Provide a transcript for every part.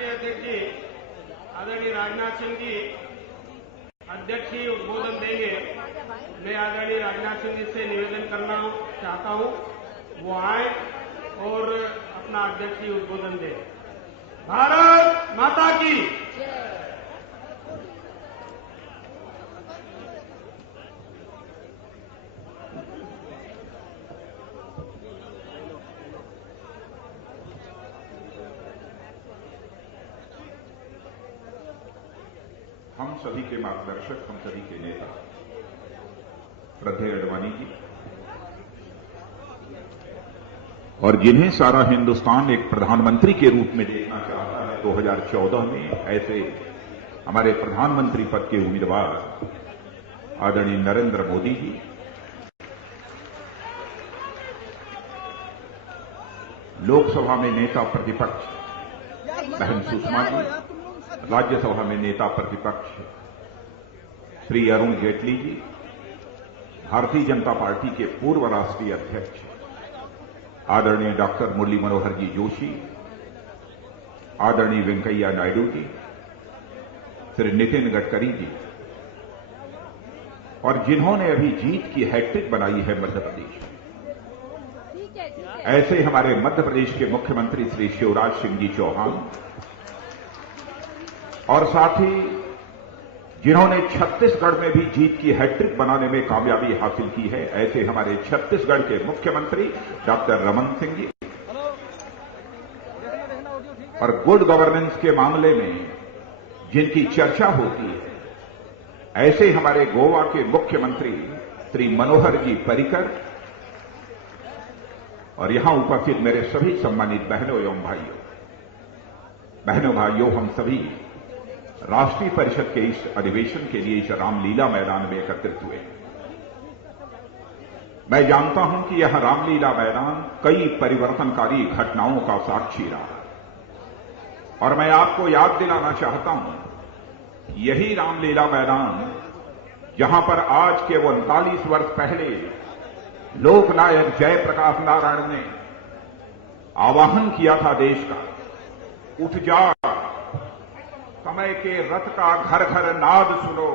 राष्ट्रीय अध्यक्ष जी आदरणीय राजनाथ सिंह जी अध्यक्ष ही उद्बोधन देंगे। मैं आदरणीय राजनाथ सिंह जी से निवेदन करना चाहता हूं वो आए और अपना अध्यक्ष ही उद्बोधन दें। भारत माता की हम सभी के मार्गदर्शक, हम सभी के नेता श्रद्धेय आडवाणी जी और जिन्हें सारा हिंदुस्तान एक प्रधानमंत्री के रूप में देखना चाहता है, 2014 में ऐसे हमारे प्रधानमंत्री पद के उम्मीदवार आदरणीय नरेंद्र मोदी जी, लोकसभा में नेता प्रतिपक्ष बहन सुषमा जी, राज्यसभा में नेता प्रतिपक्ष श्री अरुण जेटली जी, भारतीय जनता पार्टी के पूर्व राष्ट्रीय अध्यक्ष आदरणीय डॉक्टर मुरली मनोहर जी जोशी, आदरणीय वेंकैया नायडू जी, श्री नितिन गडकरी जी और जिन्होंने अभी जीत की हैट्रिक बनाई है मध्य प्रदेश, ऐसे हमारे मध्य प्रदेश के मुख्यमंत्री श्री शिवराज सिंह जी चौहान और साथ ही जिन्होंने छत्तीसगढ़ में भी जीत की हैट्रिक बनाने में कामयाबी हासिल की है, ऐसे हमारे छत्तीसगढ़ के मुख्यमंत्री डॉक्टर रमन सिंह जी और गुड गवर्नेंस के मामले में जिनकी चर्चा होती है, ऐसे हमारे गोवा के मुख्यमंत्री श्री मनोहर जी पर्रिकर और यहां उपस्थित मेरे सभी सम्मानित बहनों एवं भाइयों, हम सभी राष्ट्रीय परिषद के इस अधिवेशन के लिए इस रामलीला मैदान में एकत्रित हुए। मैं जानता हूं कि यह रामलीला मैदान कई परिवर्तनकारी घटनाओं का साक्षी रहा और मैं आपको याद दिलाना चाहता हूं, यही रामलीला मैदान जहां पर आज के 39 वर्ष पहले लोकनायक जयप्रकाश नारायण ने आह्वान किया था देश का, उठ जा समय के रथ का घर घर नाद सुनो,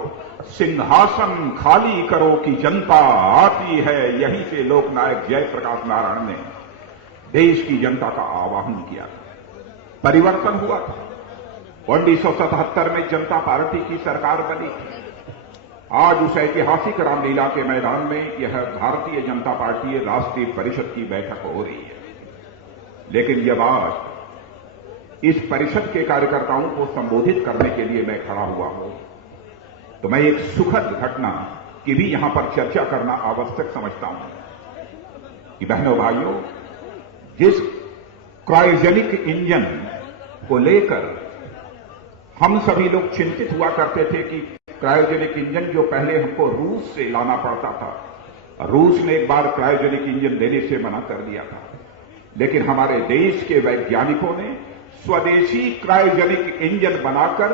सिंहासन खाली करो कि जनता आती है। यहीं से लोकनायक जयप्रकाश नारायण ने देश की जनता का आह्वान किया था, परिवर्तन हुआ था। 1977 में जनता पार्टी की सरकार बनी। आज उस ऐतिहासिक रामलीला के मैदान में यह भारतीय जनता पार्टी राष्ट्रीय परिषद की बैठक हो रही है, लेकिन जब आज इस परिषद के कार्यकर्ताओं को संबोधित करने के लिए मैं खड़ा हुआ हूं, तो मैं एक सुखद घटना की भी यहां पर चर्चा करना आवश्यक समझता हूं कि बहनों भाइयों, जिस क्रायोजेनिक इंजन को लेकर हम सभी लोग चिंतित हुआ करते थे कि क्रायोजेनिक इंजन जो पहले हमको रूस से लाना पड़ता था, रूस ने एक बार क्रायोजेनिक इंजन देने से मना कर दिया था, लेकिन हमारे देश के वैज्ञानिकों ने स्वदेशी क्रायोजेनिक इंजन बनाकर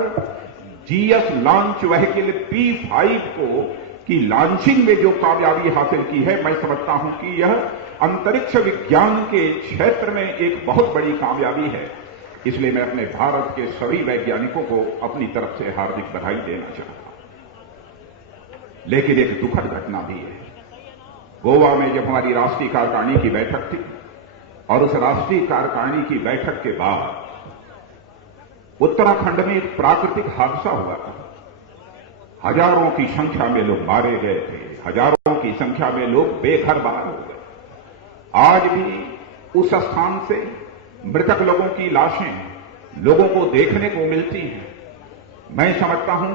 जीएस लॉन्च व्हीकल P5 को की लॉन्चिंग में जो कामयाबी हासिल की है, मैं समझता हूं कि यह अंतरिक्ष विज्ञान के क्षेत्र में एक बहुत बड़ी कामयाबी है। इसलिए मैं अपने भारत के सभी वैज्ञानिकों को अपनी तरफ से हार्दिक बधाई देना चाहता हूं। लेकिन एक दुखद घटना भी है। गोवा में जब हमारी राष्ट्रीय कार्यकारिणी की बैठक थी और उस राष्ट्रीय कार्यकारिणी की बैठक के बाद उत्तराखंड में एक प्राकृतिक हादसा हुआ था। हजारों की संख्या में लोग मारे गए थे, हजारों की संख्या में लोग बेघर बाहर हो गए। आज भी उस स्थान से मृतक लोगों की लाशें लोगों को देखने को मिलती हैं। मैं समझता हूं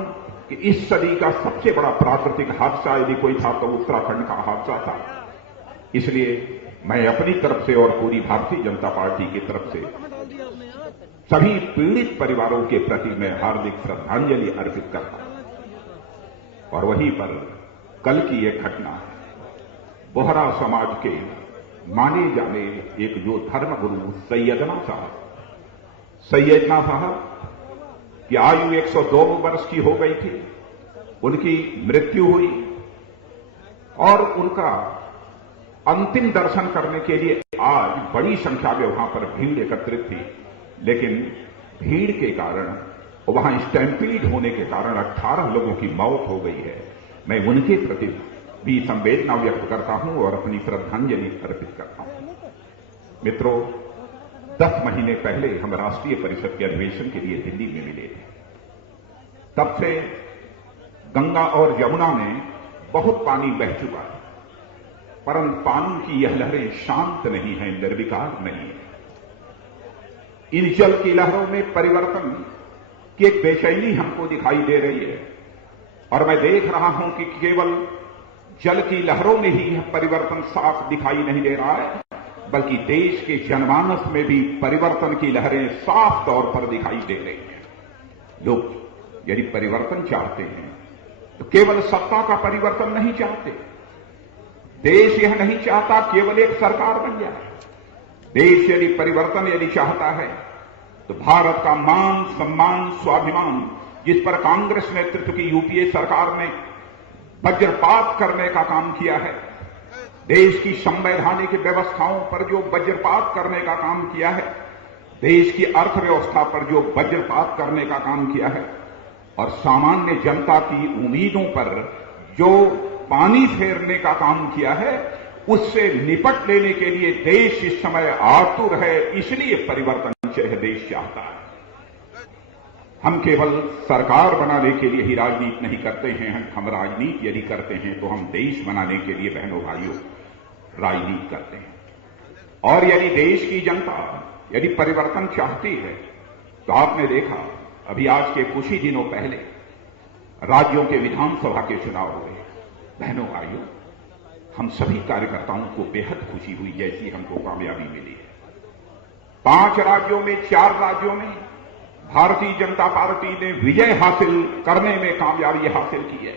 कि इस सदी का सबसे बड़ा प्राकृतिक हादसा यदि कोई था तो उत्तराखंड का हादसा था। इसलिए मैं अपनी तरफ से और पूरी भारतीय जनता पार्टी की तरफ से सभी पीड़ित परिवारों के प्रति मैं हार्दिक श्रद्धांजलि अर्पित करता हूं। और वहीं पर कल की एक घटना, बोहरा समाज के माने जाने एक जो धर्मगुरु सैयदना साहब की आयु 102 वर्ष की हो गई थी, उनकी मृत्यु हुई और उनका अंतिम दर्शन करने के लिए आज बड़ी संख्या में वहां पर भीड़ एकत्रित थी। लेकिन भीड़ के कारण, वहां स्टैम्पीड होने के कारण 18 लोगों की मौत हो गई है। मैं उनके प्रति भी संवेदना व्यक्त करता हूं और अपनी श्रद्धांजलि अर्पित करता हूं। मित्रों, 10 महीने पहले हम राष्ट्रीय परिषद के अधिवेशन के लिए दिल्ली में मिले थे। तब से गंगा और यमुना में बहुत पानी बह चुका है, परंतु पानी की यह लहरें शांत नहीं है, निर्विकार नहीं है। इन जल की लहरों में परिवर्तन की एक बेचैनी हमको दिखाई दे रही है और मैं देख रहा हूं कि केवल जल की लहरों में ही यह परिवर्तन साफ दिखाई नहीं दे रहा है, बल्कि देश के जनमानस में भी परिवर्तन की लहरें साफ तौर पर दिखाई दे रही हैं। लोग यदि परिवर्तन चाहते हैं तो केवल सत्ता का परिवर्तन नहीं चाहते। देश यह नहीं चाहता केवल एक सरकार बन जाए। देश यदि परिवर्तन यदि चाहता है तो भारत का मान, सम्मान, स्वाभिमान, जिस पर कांग्रेस नेतृत्व की यूपीए सरकार ने वज्रपात करने का काम किया है, देश की संवैधानिक व्यवस्थाओं पर जो वज्रपात करने का काम किया है, देश की अर्थव्यवस्था पर जो वज्रपात करने का काम किया है और सामान्य जनता की उम्मीदों पर जो पानी फेरने का काम किया है, उससे निपट लेने के लिए देश इस समय आतुर है। इसलिए परिवर्तन देश चाहता है। हम केवल सरकार बनाने के लिए ही राजनीति नहीं करते हैं। हम राजनीति यदि करते हैं तो हम देश बनाने के लिए बहनों भाइयों राजनीति करते हैं। और यदि देश की जनता यदि परिवर्तन चाहती है तो आपने देखा अभी आज के कुछ ही दिनों पहले राज्यों के विधानसभा के चुनाव हुए। बहनों भाइयों, हम सभी कार्यकर्ताओं को बेहद खुशी हुई जैसी हमको कामयाबी मिली है। 5 राज्यों में, 4 राज्यों में भारतीय जनता पार्टी ने विजय हासिल करने में कामयाबी हासिल की है।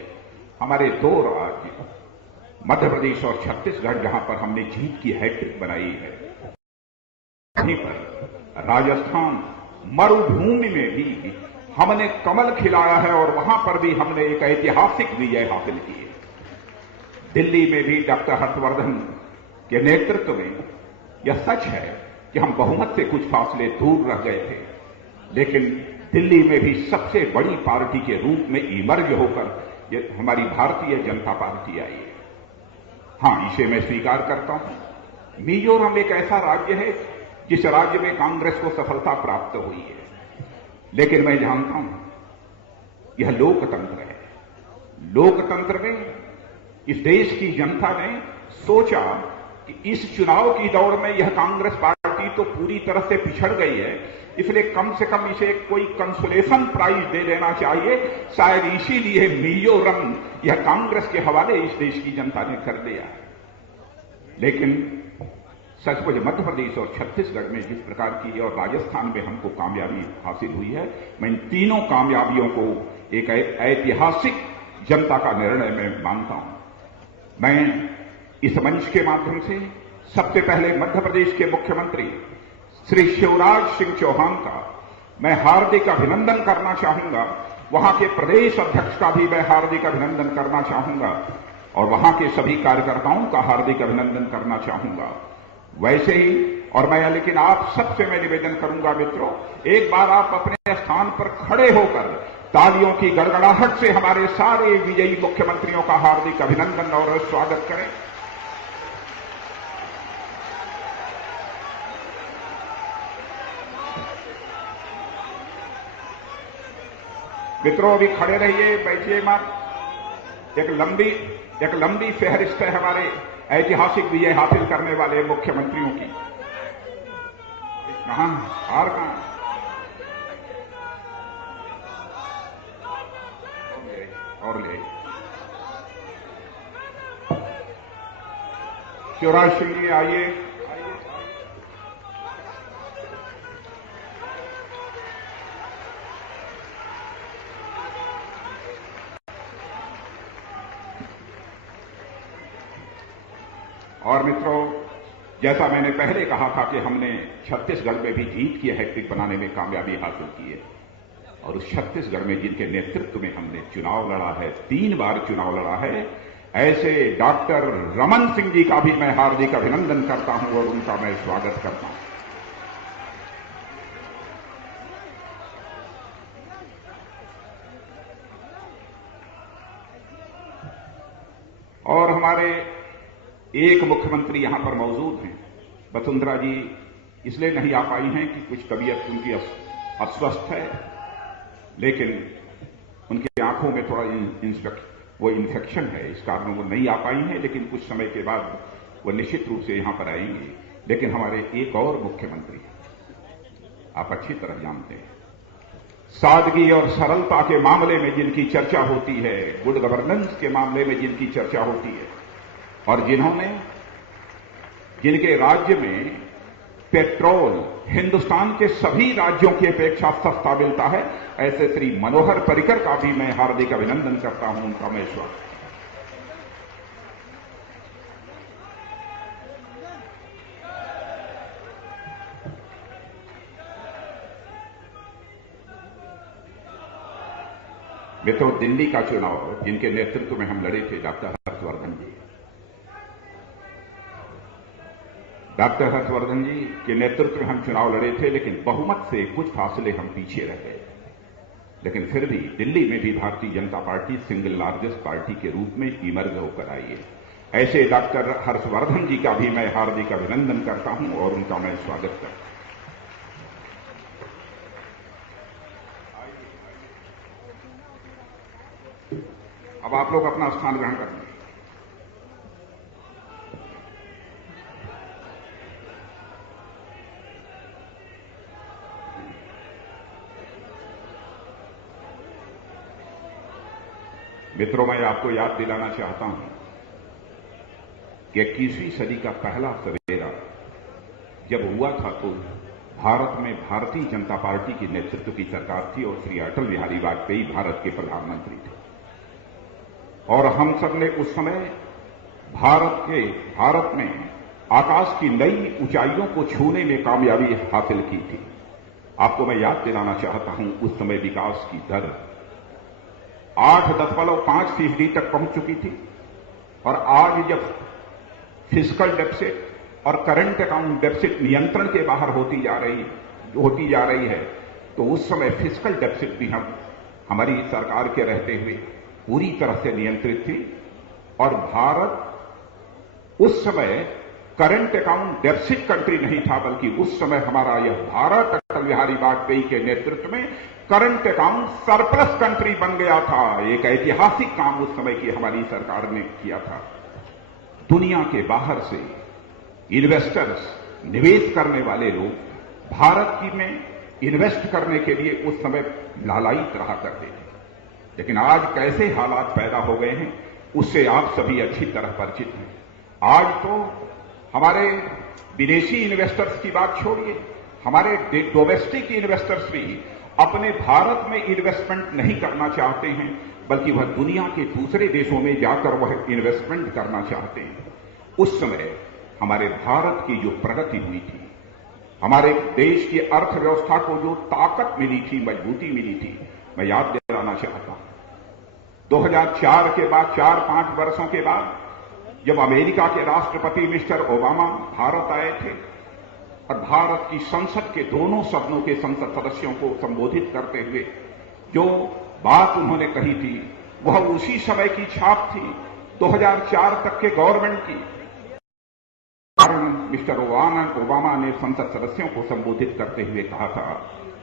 हमारे 2 राज्य मध्य प्रदेश और छत्तीसगढ़, जहां पर हमने जीत की हैट्रिक बनाई है, वहीं पर राजस्थान मरुभूमि में भी हमने कमल खिलाया है और वहां पर भी हमने एक ऐतिहासिक विजय हासिल की है। दिल्ली में भी डॉक्टर हर्षवर्धन के नेतृत्व में यह सच है कि हम बहुमत से कुछ फासले दूर रह गए थे, लेकिन दिल्ली में भी सबसे बड़ी पार्टी के रूप में इमर्ज होकर ये हमारी भारतीय जनता पार्टी आई है। हां, इसे मैं स्वीकार करता हूं। मिजोरम एक ऐसा राज्य है जिस राज्य में कांग्रेस को सफलता प्राप्त हुई है, लेकिन मैं जानता हूं यह लोकतंत्र है। लोकतंत्र में इस देश की जनता ने सोचा कि इस चुनाव की दौड़ में यह कांग्रेस पार्टी तो पूरी तरह से पिछड़ गई है, इसलिए कम से कम इसे कोई कंसोलेशन प्राइज दे देना चाहिए। शायद इसीलिए मिजोरम यह कांग्रेस के हवाले इस देश की जनता ने कर दिया। लेकिन सचमुच मध्य प्रदेश और छत्तीसगढ़ में जिस प्रकार की और राजस्थान में हमको कामयाबी हासिल हुई है, मैं इन तीनों कामयाबियों को एक ऐतिहासिक जनता का निर्णय में मानता हूं। मैं इस मंच के माध्यम से सबसे पहले मध्य प्रदेश के मुख्यमंत्री श्री शिवराज सिंह चौहान का मैं हार्दिक अभिनंदन करना चाहूंगा। वहां के प्रदेश अध्यक्ष का भी मैं हार्दिक अभिनंदन करना चाहूंगा और वहां के सभी कार्यकर्ताओं का हार्दिक अभिनंदन करना चाहूंगा। वैसे ही और मैं लेकिन आप सबसे मैं निवेदन करूंगा मित्रों, एक बार आप अपने स्थान पर खड़े होकर तालियों की गड़गड़ाहट से हमारे सारे विजयी मुख्यमंत्रियों का हार्दिक अभिनंदन और स्वागत करें। मित्रों, अभी खड़े रहिए, बैठिए मत। एक लंबी फहरिस्त है हमारे ऐतिहासिक विजय हासिल करने वाले मुख्यमंत्रियों की। कहां हार कहां और ले शिवराज सिंह जी आइए। और मित्रों, जैसा मैंने पहले कहा था कि हमने छत्तीसगढ़ में भी जीत की हैट्रिक बनाने में कामयाबी हासिल की है और उस छत्तीसगढ़ में जिनके नेतृत्व में हमने चुनाव लड़ा है, 3 बार चुनाव लड़ा है, ऐसे डॉक्टर रमन सिंह जी का भी मैं हार्दिक अभिनंदन करता हूं और उनका मैं स्वागत करता हूं। हमारे एक मुख्यमंत्री यहां पर मौजूद हैं। वसुंधरा जी इसलिए नहीं आ पाई हैं कि कुछ तबीयत उनकी अस्वस्थ है, लेकिन उनकी आंखों में थोड़ा वो इन्फेक्शन है, इस कारण वो नहीं आ पाई हैं। लेकिन कुछ समय के बाद वो निश्चित रूप से यहां पर आएंगे। लेकिन हमारे एक और मुख्यमंत्री आप अच्छी तरह जानते हैं, सादगी और सरलता के मामले में जिनकी चर्चा होती है, गुड गवर्नेंस के मामले में जिनकी चर्चा होती है, और जिनके राज्य में पेट्रोल हिंदुस्तान के सभी राज्यों की अपेक्षा सस्ता मिलता है, ऐसे श्री मनोहर पर्रिकर का भी मैं हार्दिक अभिनंदन करता हूं। उनका मैं स्वागत। मित्रों, दिल्ली का चुनाव जिनके नेतृत्व में हम लड़े थे, डॉक्टर हर्षवर्धन जी के नेतृत्व में हम चुनाव लड़े थे, लेकिन बहुमत से कुछ फासले हम पीछे रह गए। लेकिन फिर भी दिल्ली में भी Bharatiya Janata party single largest party के रूप में इमर्ज होकर आई है। ऐसे डॉक्टर हर्षवर्धन जी का भी मैं हार्दिक अभिनंदन करता हूं और उनका मैं स्वागत करता हूं। अब आप लोग अपना स्थान ग्रहण करेंगे। मित्रों, मैं आपको याद दिलाना चाहता हूं कि 21वीं सदी का पहला सवेरा जब हुआ था तो भारत में भारतीय जनता पार्टी की नेतृत्व की सरकार थी और श्री अटल बिहारी वाजपेयी भारत के प्रधानमंत्री थे। और हम सब ने उस समय भारत में आकाश की नई ऊंचाइयों को छूने में कामयाबी हासिल की थी। आपको मैं याद दिलाना चाहता हूं, उस समय विकास की दर 8.5% तक पहुंच चुकी थी। और आज जब फिस्कल डेफिसिट और करंट अकाउंट डेफिसिट नियंत्रण के बाहर होती जा रही है, तो उस समय फिस्कल डेफिसिट भी हमारी सरकार के रहते हुए पूरी तरह से नियंत्रित थी। और भारत उस समय करंट अकाउंट डेफिसिट कंट्री नहीं था, बल्कि उस समय हमारा यह भारत अटल बिहारी वाजपेयी के नेतृत्व में करंट अकाउंट सरप्लस कंट्री बन गया था। एक ऐतिहासिक काम उस समय की हमारी सरकार ने किया था। दुनिया के बाहर से इन्वेस्टर्स, निवेश करने वाले लोग भारत में इन्वेस्ट करने के लिए उस समय लालायित रहा करते थे। लेकिन आज कैसे हालात पैदा हो गए हैं, उससे आप सभी अच्छी तरह परिचित हैं। आज तो हमारे विदेशी इन्वेस्टर्स की बात छोड़िए, हमारे डोमेस्टिक इन्वेस्टर्स भी अपने भारत में इन्वेस्टमेंट नहीं करना चाहते हैं, बल्कि वह दुनिया के दूसरे देशों में जाकर वह इन्वेस्टमेंट करना चाहते हैं। उस समय हमारे भारत की जो प्रगति हुई थी, हमारे देश की अर्थव्यवस्था को जो ताकत मिली थी, मजबूती मिली थी, मैं याद दिलाना चाहता हूं। 2004 के बाद 4-5 वर्षों के बाद जब अमेरिका के राष्ट्रपति मिस्टर ओबामा भारत आए थे और भारत की संसद के दोनों सदनों के संसद सदस्यों को संबोधित करते हुए जो बात उन्होंने कही थी, वह उसी समय की छाप थी 2004 तक के गवर्नमेंट की। कारण मिस्टर ओबामा ने संसद सदस्यों को संबोधित करते हुए कहा था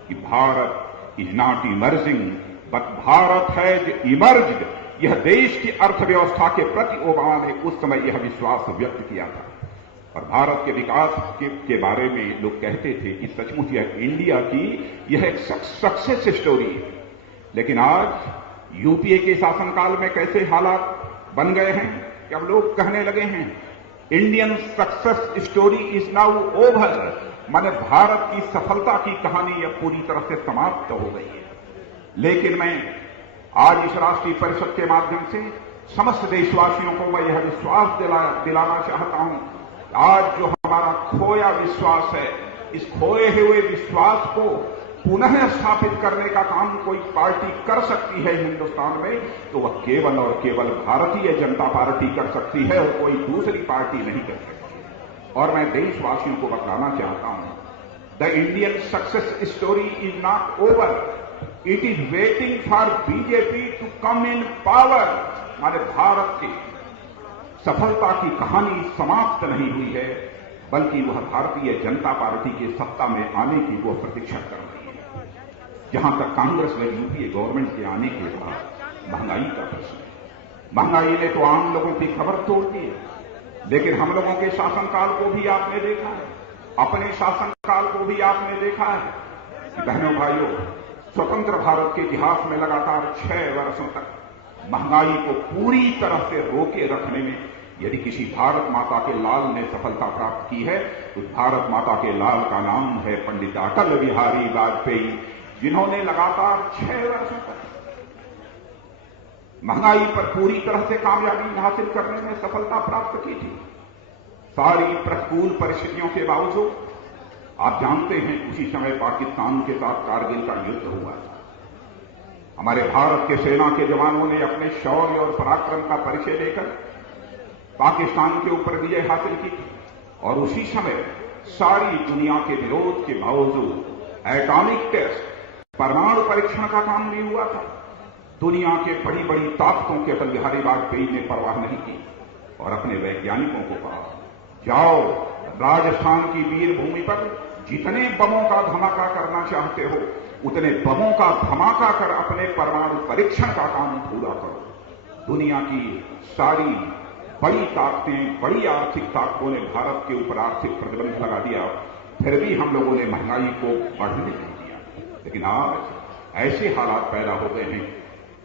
कि Bharat is not emerging but Bharat has emerged. यह देश की अर्थव्यवस्था के प्रति ओबामा ने उस समय यह विश्वास व्यक्त किया था। और भारत के विकास के बारे में लोग कहते थे कि सचमुच यह इंडिया की यह एक सक्सेस स्टोरी है। लेकिन आज यूपीए के शासनकाल में कैसे हालात बन गए हैं कि अब लोग कहने लगे हैं Indian success story is now over, माने भारत की सफलता की कहानी अब पूरी तरह से समाप्त हो गई है। लेकिन मैं आज इस राष्ट्रीय परिषद के माध्यम से समस्त देशवासियों को मैं यह विश्वास दिलाना चाहता हूं, आज जो हमारा खोया विश्वास है, इस खोए हुए विश्वास को पुनः स्थापित करने का काम कोई पार्टी कर सकती है हिंदुस्तान में, तो वह केवल और केवल भारतीय जनता पार्टी कर सकती है और कोई दूसरी पार्टी नहीं कर सकती। और मैं देशवासियों को बताना चाहता हूं, the Indian success story is not over, it is waiting for BJP to come in power. माने भारत की सफलता की कहानी समाप्त नहीं हुई है, बल्कि वह भारतीय जनता पार्टी के सत्ता में आने की वो प्रतीक्षा कर रही है। जहां तक कांग्रेस व यूपीए गवर्नमेंट के आने के बाद महंगाई का प्रश्न है, महंगाई ने तो आम लोगों की खबर तोड़ दी है, लेकिन हम लोगों के शासनकाल को भी आपने देखा है, अपने शासनकाल को भी आपने देखा है कि बहनों भाइयों, स्वतंत्र भारत के इतिहास में लगातार 6 वर्षों तक महंगाई को पूरी तरह से रोके रखने में यदि किसी भारत माता के लाल ने सफलता प्राप्त की है, तो भारत माता के लाल का नाम है पंडित अटल बिहारी वाजपेयी, जिन्होंने लगातार 6 वर्षों तक महंगाई पर पूरी तरह से कामयाबी हासिल करने में सफलता प्राप्त की थी। सारी प्रतिकूल परिस्थितियों के बावजूद आप जानते हैं उसी समय पाकिस्तान के साथ कारगिल का युद्ध हुआ था। हमारे भारत के सेना के जवानों ने अपने शौर्य और पराक्रम का परिचय देकर पाकिस्तान के ऊपर विजय हासिल की थी और उसी समय सारी दुनिया के विरोध के बावजूद एटॉमिक टेस्ट, परमाणु परीक्षण का काम भी हुआ था। दुनिया के बड़ी बड़ी ताकतों के अटल बिहारी वाजपेयी ने परवाह नहीं की और अपने वैज्ञानिकों को कहा, जाओ राजस्थान की वीर भूमि पर जितने बमों का धमाका करना चाहते हो उतने बमों का धमाका कर अपने परमाणु परीक्षण का काम पूरा करो। दुनिया की सारी बड़ी ताकतें, बड़ी आर्थिक ताकतों ने भारत के ऊपर आर्थिक प्रतिबंध लगा दिया, फिर भी हम लोगों ने महंगाई को बढ़ने नहीं दिया। लेकिन आज ऐसे हालात पैदा हो गए हैं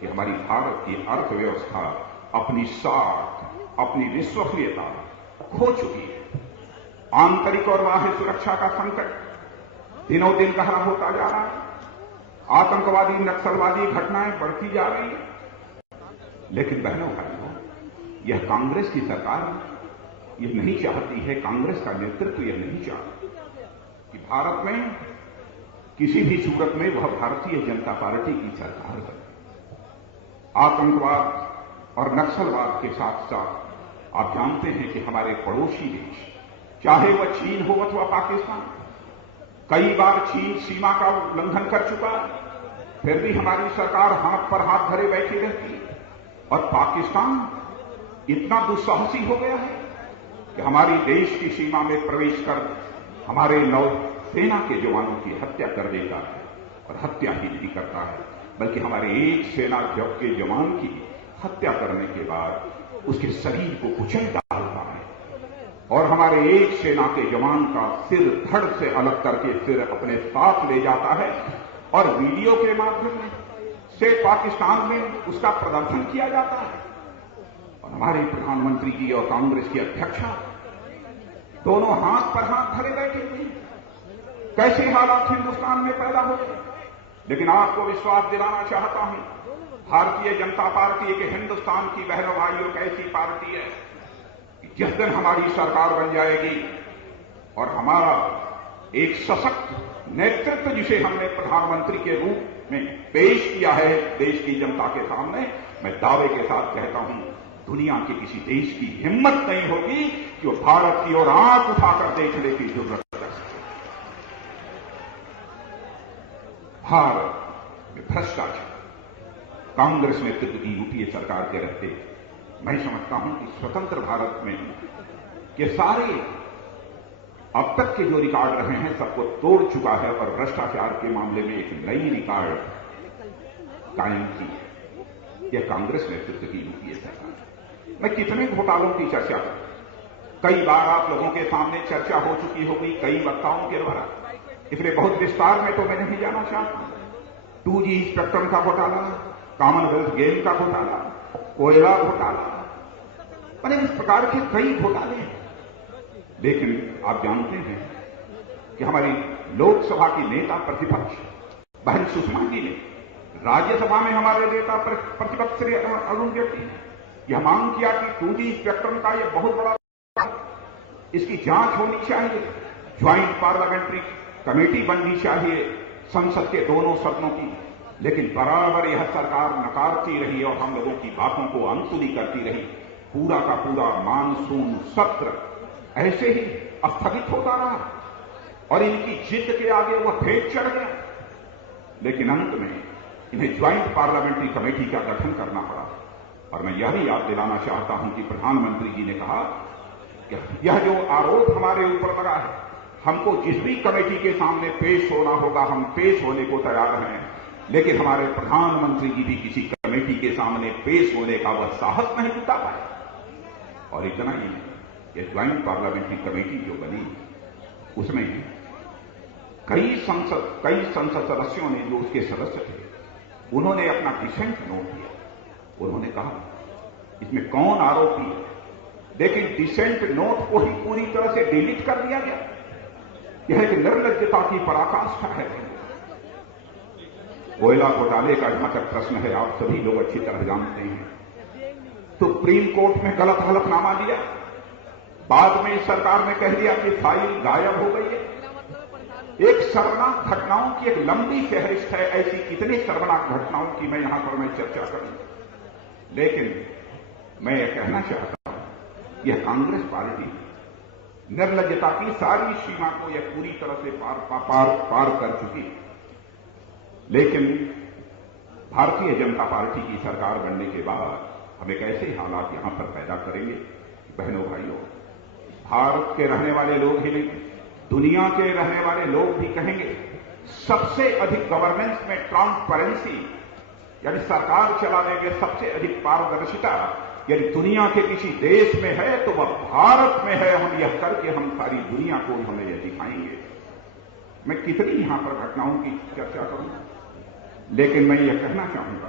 कि हमारी भारत की अर्थव्यवस्था अपनी साख, अपनी विश्वसनीयता खो चुकी है। आंतरिक और बाह्य सुरक्षा का संकट दिनों दिन गहरा होता जा रहा है। आतंकवादी, नक्सलवादी घटनाएं बढ़ती जा रही है। लेकिन बहनों भाइयों, यह कांग्रेस की सरकार यह नहीं चाहती है, कांग्रेस का नेतृत्व यह नहीं चाहता कि भारत में किसी भी सूरत में वह भारतीय जनता पार्टी की सरकार बने। आतंकवाद और नक्सलवाद के साथ साथ आप जानते हैं कि हमारे पड़ोसी देश, चाहे वह चीन हो अथवा पाकिस्तान, कई बार चीन सीमा का उल्लंघन कर चुका है, फिर भी हमारी सरकार हाथ पर हाथ धरे बैठी रहती है। और पाकिस्तान इतना दुस्साहसी हो गया है कि हमारी देश की सीमा में प्रवेश कर हमारे नौसेना के जवानों की हत्या कर देता है। और हत्या ही नहीं करता है, बल्कि हमारे एक सेना के जवान की हत्या करने के बाद उसके शरीर को कुचल डालता है और हमारे एक सेना के जवान का सिर धड़ से अलग करके सिर अपने साथ ले जाता है और वीडियो के माध्यम से पाकिस्तान में उसका प्रदर्शन किया जाता है। और हमारे प्रधानमंत्री जी और कांग्रेस की अध्यक्षा दोनों हाथ पर हाथ धरे बैठे हुए हैं। कैसे हालात हिंदुस्तान में पैदा हो गए। लेकिन आपको विश्वास दिलाना चाहता हूं, भारतीय जनता पार्टी एक हिंदुस्तान की बहनों भाइयों की ऐसी पार्टी है कि जिस दिन हमारी सरकार बन जाएगी और हमारा एक सशक्त नेतृत्व जिसे हमने प्रधानमंत्री के रूप में पेश किया है देश की जनता के सामने, मैं दावे के साथ कहता हूं दुनिया के किसी देश की हिम्मत नहीं होगी कि वो भारत की ओर आंख उठाकर देखने की जरूरत है। भारत में भ्रष्टाचार कांग्रेस नेतृत्व की यूपीए सरकार के रहते मैं समझता हूं कि स्वतंत्र भारत में के सारे अब तक के जो रिकॉर्ड रहे हैं सबको तोड़ चुका है और भ्रष्टाचार के मामले में एक नई रिकॉर्ड कायम की है। यह कांग्रेस नेतृत्व की यूपीए सरकार। मैं कितने घोटालों की चर्चा करूं, कई बार आप लोगों के सामने चर्चा हो चुकी होगी कई वक्ताओं के द्वारा, इसलिए बहुत विस्तार में तो मैं नहीं जाना चाहता। 2G स्पेक्ट्रम का घोटाला, कॉमनवेल्थ गेम का घोटाला, कोयला घोटाला, मैंने इस प्रकार के कई घोटाले हैं। लेकिन आप जानते हैं कि हमारी लोकसभा की नेता प्रतिपक्ष बहन सुषमा जी ने राज्यसभा में हमारे नेता प्रतिपक्ष श्री अरुण जेटली ने यह मांग किया कि 2G स्पेक्ट्रम का यह बहुत बड़ा, इसकी जांच होनी चाहिए, ज्वाइंट पार्लियामेंट्री कमेटी बननी चाहिए संसद के दोनों सदनों की। लेकिन बराबर यह सरकार नकारती रही और हम लोगों की बातों को अनसुनी करती रही। पूरा का पूरा मानसून सत्र ऐसे ही स्थगित होता रहा और इनकी जिद के आगे वह फेंक चढ़ गया। लेकिन अंत में इन्हें ज्वाइंट पार्लियामेंट्री कमेटी का गठन करना पड़ा और मैं यह भी याद दिलाना चाहता हूं कि प्रधानमंत्री जी ने कहा कि यह जो आरोप हमारे ऊपर लगा है, हमको जिस भी कमेटी के सामने पेश होना होगा हम पेश होने को तैयार हैं, लेकिन हमारे प्रधानमंत्री जी भी किसी कमेटी के सामने पेश होने का वह साहस नहीं जुटा पाए। और इतना ही नहीं, ये ज्वाइंट पार्लियामेंट्री कमेटी जो बनी उसमें कई संसद सदस्यों ने, जो उसके सदस्य थे, उन्होंने अपना डिसेंट नोट दिया। उन्होंने कहा इसमें कौन आरोपी है, लेकिन डिसेंट नोट को ही पूरी तरह से डिलीट कर दिया गया। यह एक निर्लज्जता की पराकाष्ठा है। कोयला घोटाले का जहां तक प्रश्न है, आप सभी लोग अच्छी तरह जानते हैं, सुप्रीम कोर्ट में गलत हलफनामा दिया, बाद में सरकार ने कह दिया कि फाइल गायब हो गई है। एक शर्मनाक घटनाओं की एक लंबी फहरिस्त है। ऐसी कितनी शर्मनाक घटनाओं की मैं यहां पर चर्चा करूं, लेकिन मैं यह कहना चाहता हूं, यह कांग्रेस पार्टी निर्लज्जता की सारी सीमा को यह पूरी तरह से पार कर चुकी। लेकिन भारतीय जनता पार्टी की सरकार बनने के बाद हम एक ऐसे हालात यहां पर पैदा करेंगे, बहनों भाइयों, भारत के रहने वाले लोग ही नहीं, दुनिया के रहने वाले लोग भी कहेंगे सबसे अधिक गवर्नेंस में ट्रांसपेरेंसी, यानी सरकार चलाने में सबसे अधिक पारदर्शिता यदि दुनिया के किसी देश में है तो वह भारत में है। हम यह करके हम सारी दुनिया को हमें यह दिखाएंगे। मैं कितनी यहां पर घटनाओं की चर्चा करूं, लेकिन मैं यह कहना चाहूंगा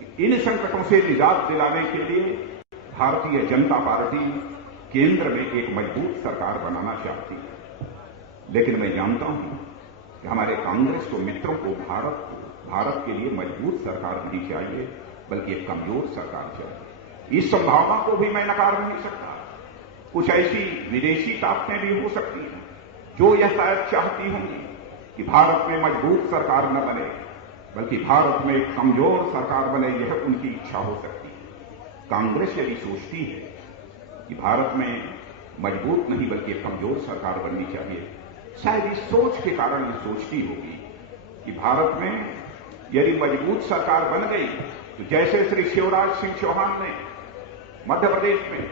कि इन संकटों से निजात दिलाने के लिए भारतीय जनता पार्टी केंद्र में एक मजबूत सरकार बनाना चाहती है। लेकिन मैं जानता हूं कि हमारे कांग्रेस को मित्रों को भारत के लिए मजबूत सरकार नहीं चाहिए, बल्कि एक कमजोर सरकार चाहिए। इस संभावना को भी मैं नकार नहीं सकता। कुछ ऐसी विदेशी ताकतें भी हो सकती हैं जो यह शायद चाहती होंगी कि भारत में मजबूत सरकार न बने, बल्कि भारत में एक कमजोर सरकार बने। यह उनकी इच्छा हो सकती है। कांग्रेस यदि सोचती है कि भारत में मजबूत नहीं बल्कि एक कमजोर सरकार बननी चाहिए, शायद इस सोच के कारण ये सोचती होगी कि भारत में यदि मजबूत सरकार बन गई तो जैसे श्री शिवराज सिंह चौहान ने मध्य प्रदेश में,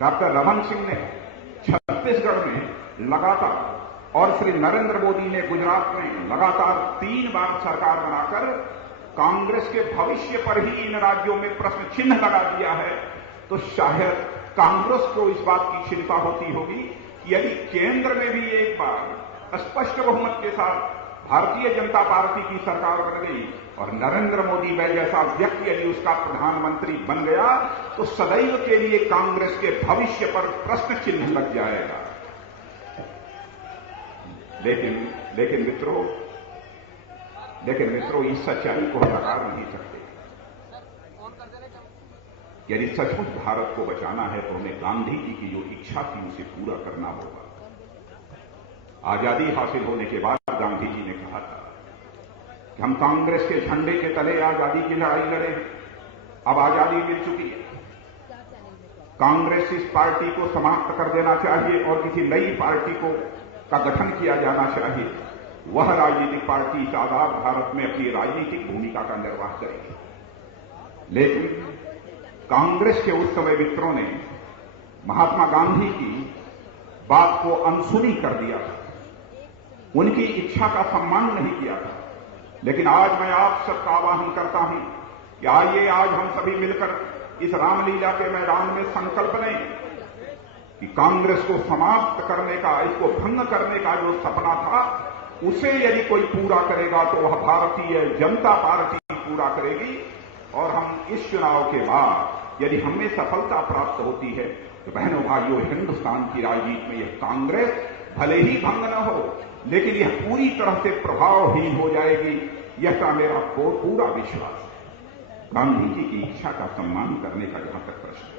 डॉक्टर रमन सिंह ने छत्तीसगढ़ में लगातार और श्री नरेंद्र मोदी ने गुजरात में लगातार 3 बार सरकार बनाकर कांग्रेस के भविष्य पर ही इन राज्यों में प्रश्न चिन्ह लगा दिया है, तो शायद कांग्रेस को इस बात की चिंता होती होगी कि यदि केंद्र में भी एक बार स्पष्ट बहुमत के साथ भारतीय जनता पार्टी की सरकार बन गई और नरेंद्र मोदी वह जैसा व्यक्ति यदि उसका प्रधानमंत्री बन गया, तो सदैव के लिए कांग्रेस के भविष्य पर प्रश्न चिन्ह लग जाएगा। लेकिन मित्रों, इस सच्चाई को हम नकार नहीं सकते। यदि सचमुच भारत को बचाना है तो हमें गांधी जी की जो इच्छा थी उसे पूरा करना होगा। आजादी हासिल होने के बाद गांधी जी ने कहा था कि हम कांग्रेस के झंडे के तले आजादी की लड़ाई लड़े हैं। अब आजादी मिल चुकी है। कांग्रेस इस पार्टी को समाप्त कर देना चाहिए और किसी नई पार्टी का गठन किया जाना चाहिए। वह राजनीतिक पार्टी इस आजाद भारत में अपनी राजनीतिक भूमिका का निर्वाह करेगी। लेकिन कांग्रेस के उस समय मित्रों ने महात्मा गांधी की बात को अनसुनी कर दिया था, उनकी इच्छा का सम्मान नहीं किया था। लेकिन आज मैं आप सबका आह्वान करता हूं कि आइए आज हम सभी मिलकर इस रामलीला के मैदान में संकल्प लें कि कांग्रेस को समाप्त करने का, इसको भंग करने का जो सपना था उसे यदि कोई पूरा करेगा तो वह भारतीय जनता पार्टी पूरा करेगी। और हम इस चुनाव के बाद यदि हमें सफलता प्राप्त होती है तो बहनों भाइयों, हिंदुस्तान की राजनीति में यह कांग्रेस भले ही भंग न हो, लेकिन यह पूरी तरह से प्रभावहीन हो जाएगी। यह का मेरा पूरा विश्वास है। गांधी जी की इच्छा का सम्मान करने का जहां तक प्रश्न है,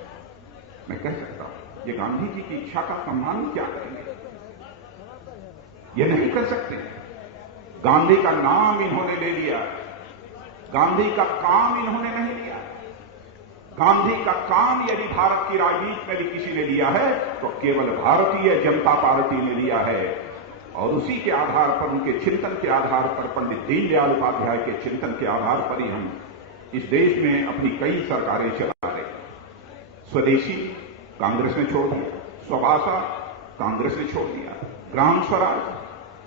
मैं कह सकता हूं ये गांधी जी की इच्छा का सम्मान क्या करेंगे, ये नहीं कर सकते। गांधी का नाम इन्होंने ले लिया, गांधी का काम इन्होंने नहीं लिया। गांधी का काम यदि भारत की राजनीति में भी किसी ने लिया है तो केवल भारतीय जनता पार्टी ने लिया है। और उसी के आधार पर, उनके चिंतन के आधार पर, पंडित दीनदयाल उपाध्याय के चिंतन के आधार पर ही हम इस देश में अपनी कई सरकारें चला स्वदेशी कांग्रेस ने छोड़ दिया, स्वभाषा कांग्रेस ने छोड़ दिया, ग्राम स्वराज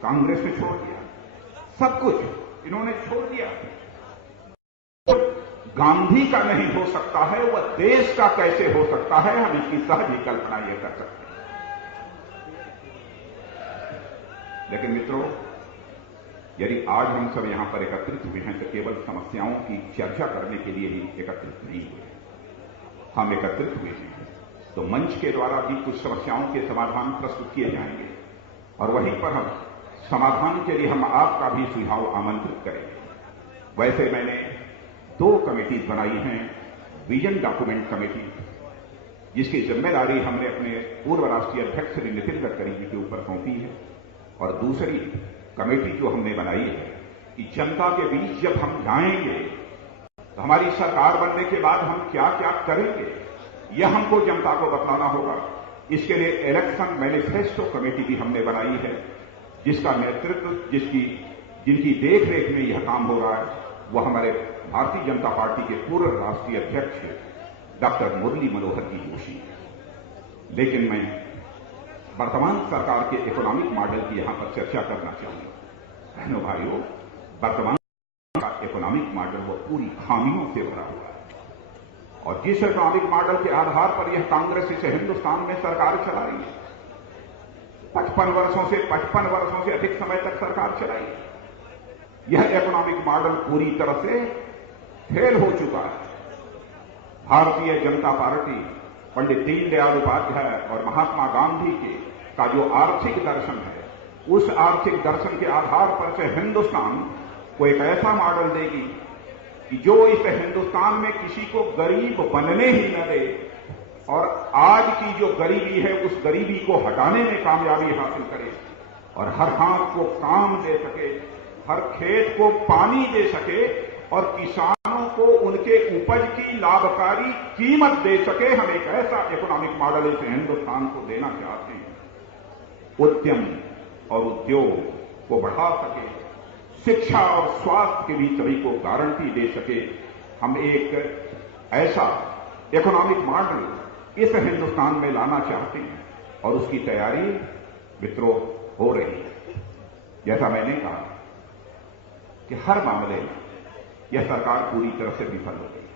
कांग्रेस ने छोड़ दिया, सब कुछ इन्होंने छोड़ दिया। गांधी का नहीं हो सकता है, वह देश का कैसे हो सकता है, हम इसकी सहज ही कल्पना यह कर सकते हैं। लेकिन मित्रों, यदि आज हम सब यहां पर एकत्रित हुए हैं तो केवल समस्याओं की चर्चा करने के लिए ही एकत्रित नहीं हुए। हम एकत्रित हुए हैं तो मंच के द्वारा भी कुछ समस्याओं के समाधान प्रस्तुत किए जाएंगे और वहीं पर हम समाधान के लिए हम आपका भी सुझाव आमंत्रित करेंगे। वैसे मैंने 2 कमेटीज बनाई हैं। विजन डॉक्यूमेंट कमेटी, जिसकी जिम्मेदारी हमने अपने पूर्व राष्ट्रीय अध्यक्ष श्री नितिन गडकरी जी के ऊपर सौंपी है, और दूसरी कमेटी जो हमने बनाई है कि जनता के बीच जब हम जाएंगे तो हमारी सरकार बनने के बाद हम क्या क्या करेंगे, यह हमको जनता को बतलाना होगा। इसके लिए इलेक्शन मैनिफेस्टो कमेटी भी हमने बनाई है, जिसका नेतृत्व जिनकी देखरेख में यह काम हो रहा है वह हमारे भारतीय जनता पार्टी के पूर्व राष्ट्रीय अध्यक्ष डॉक्टर मुरली मनोहर जी जोशी। लेकिन मैं वर्तमान सरकार के इकोनॉमिक मॉडल की यहां पर चर्चा करना चाहूंगा। बहनों भाइयों, वर्तमान का इकोनॉमिक मॉडल वो पूरी खामियों से भरा हुआ है और जिस इकोनॉमिक मॉडल के आधार पर यह कांग्रेस इसे हिंदुस्तान में सरकार चला रही है, 55 वर्षों से अधिक समय तक सरकार चलाई, यह इकोनॉमिक मॉडल पूरी तरह से फेल हो चुका है। भारतीय जनता पार्टी पंडित दीनदयाल उपाध्याय और महात्मा गांधी का जो आर्थिक दर्शन है, उस आर्थिक दर्शन के आधार पर से हिंदुस्तान को एक ऐसा मॉडल देगी कि जो इस हिंदुस्तान में किसी को गरीब बनने ही न दे और आज की जो गरीबी है उस गरीबी को हटाने में कामयाबी हासिल करे और हर हाथ को काम दे सके, हर खेत को पानी दे सके और किसानों को उनके उपज की लाभकारी कीमत दे सके। हम एक ऐसा इकोनॉमिक मॉडल इस हिंदुस्तान को देना चाहते हैं। उद्यम और उद्योग को बढ़ा सके, शिक्षा और स्वास्थ्य के भी सभी को गारंटी दे सके। हम एक ऐसा इकोनॉमिक मॉडल इस हिंदुस्तान में लाना चाहते हैं और उसकी तैयारी मित्रों हो रही है। जैसा मैंने कहा कि हर मामले में यह सरकार पूरी तरह से विफल हो गई।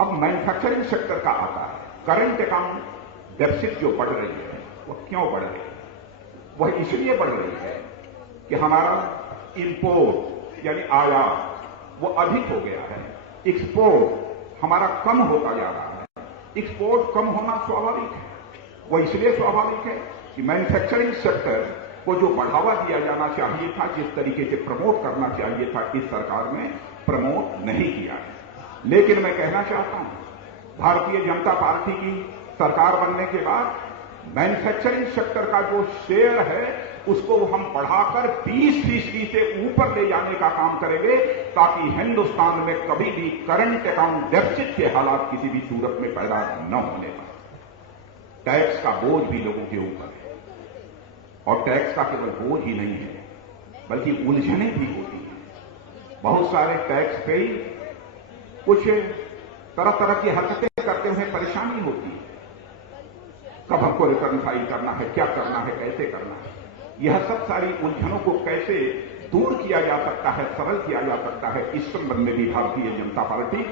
अब मैन्युफैक्चरिंग सेक्टर का आता है। करंट अकाउंट डेफिसिट जो बढ़ रही है वह क्यों बढ़ रही है? वह इसलिए बढ़ रही है कि हमारा इंपोर्ट यानी आयात वो अधिक हो गया है, एक्सपोर्ट हमारा कम होता जा रहा है। एक्सपोर्ट कम होना स्वाभाविक है। वह इसलिए स्वाभाविक है कि मैन्युफैक्चरिंग सेक्टर को जो बढ़ावा दिया जाना चाहिए था, जिस तरीके से प्रमोट करना चाहिए था, इस सरकार ने प्रमोट नहीं किया है। लेकिन मैं कहना चाहता हूं, भारतीय जनता पार्टी की सरकार बनने के बाद मैन्युफैक्चरिंग सेक्टर का जो शेयर है उसको हम बढ़ाकर 20% से ऊपर ले जाने का काम करेंगे, ताकि हिंदुस्तान में कभी भी करंट अकाउंट डेफिसिट के हालात किसी भी सूरत में पैदा न होने पाए। टैक्स का बोझ भी लोगों के ऊपर है और टैक्स का केवल बोझ ही नहीं है बल्कि उलझनें भी होती हैं। बहुत सारे टैक्स पे कुछ तरह तरह की हरकतें करते हुए परेशानी होती है। कब हमको रिटर्न फाइल करना है, क्या करना है, कैसे करना है, यह सब सारी उलझनों को कैसे दूर किया जा सकता है, सरल किया जा सकता है, इस संबंध में भी भारतीय जनता पार्टी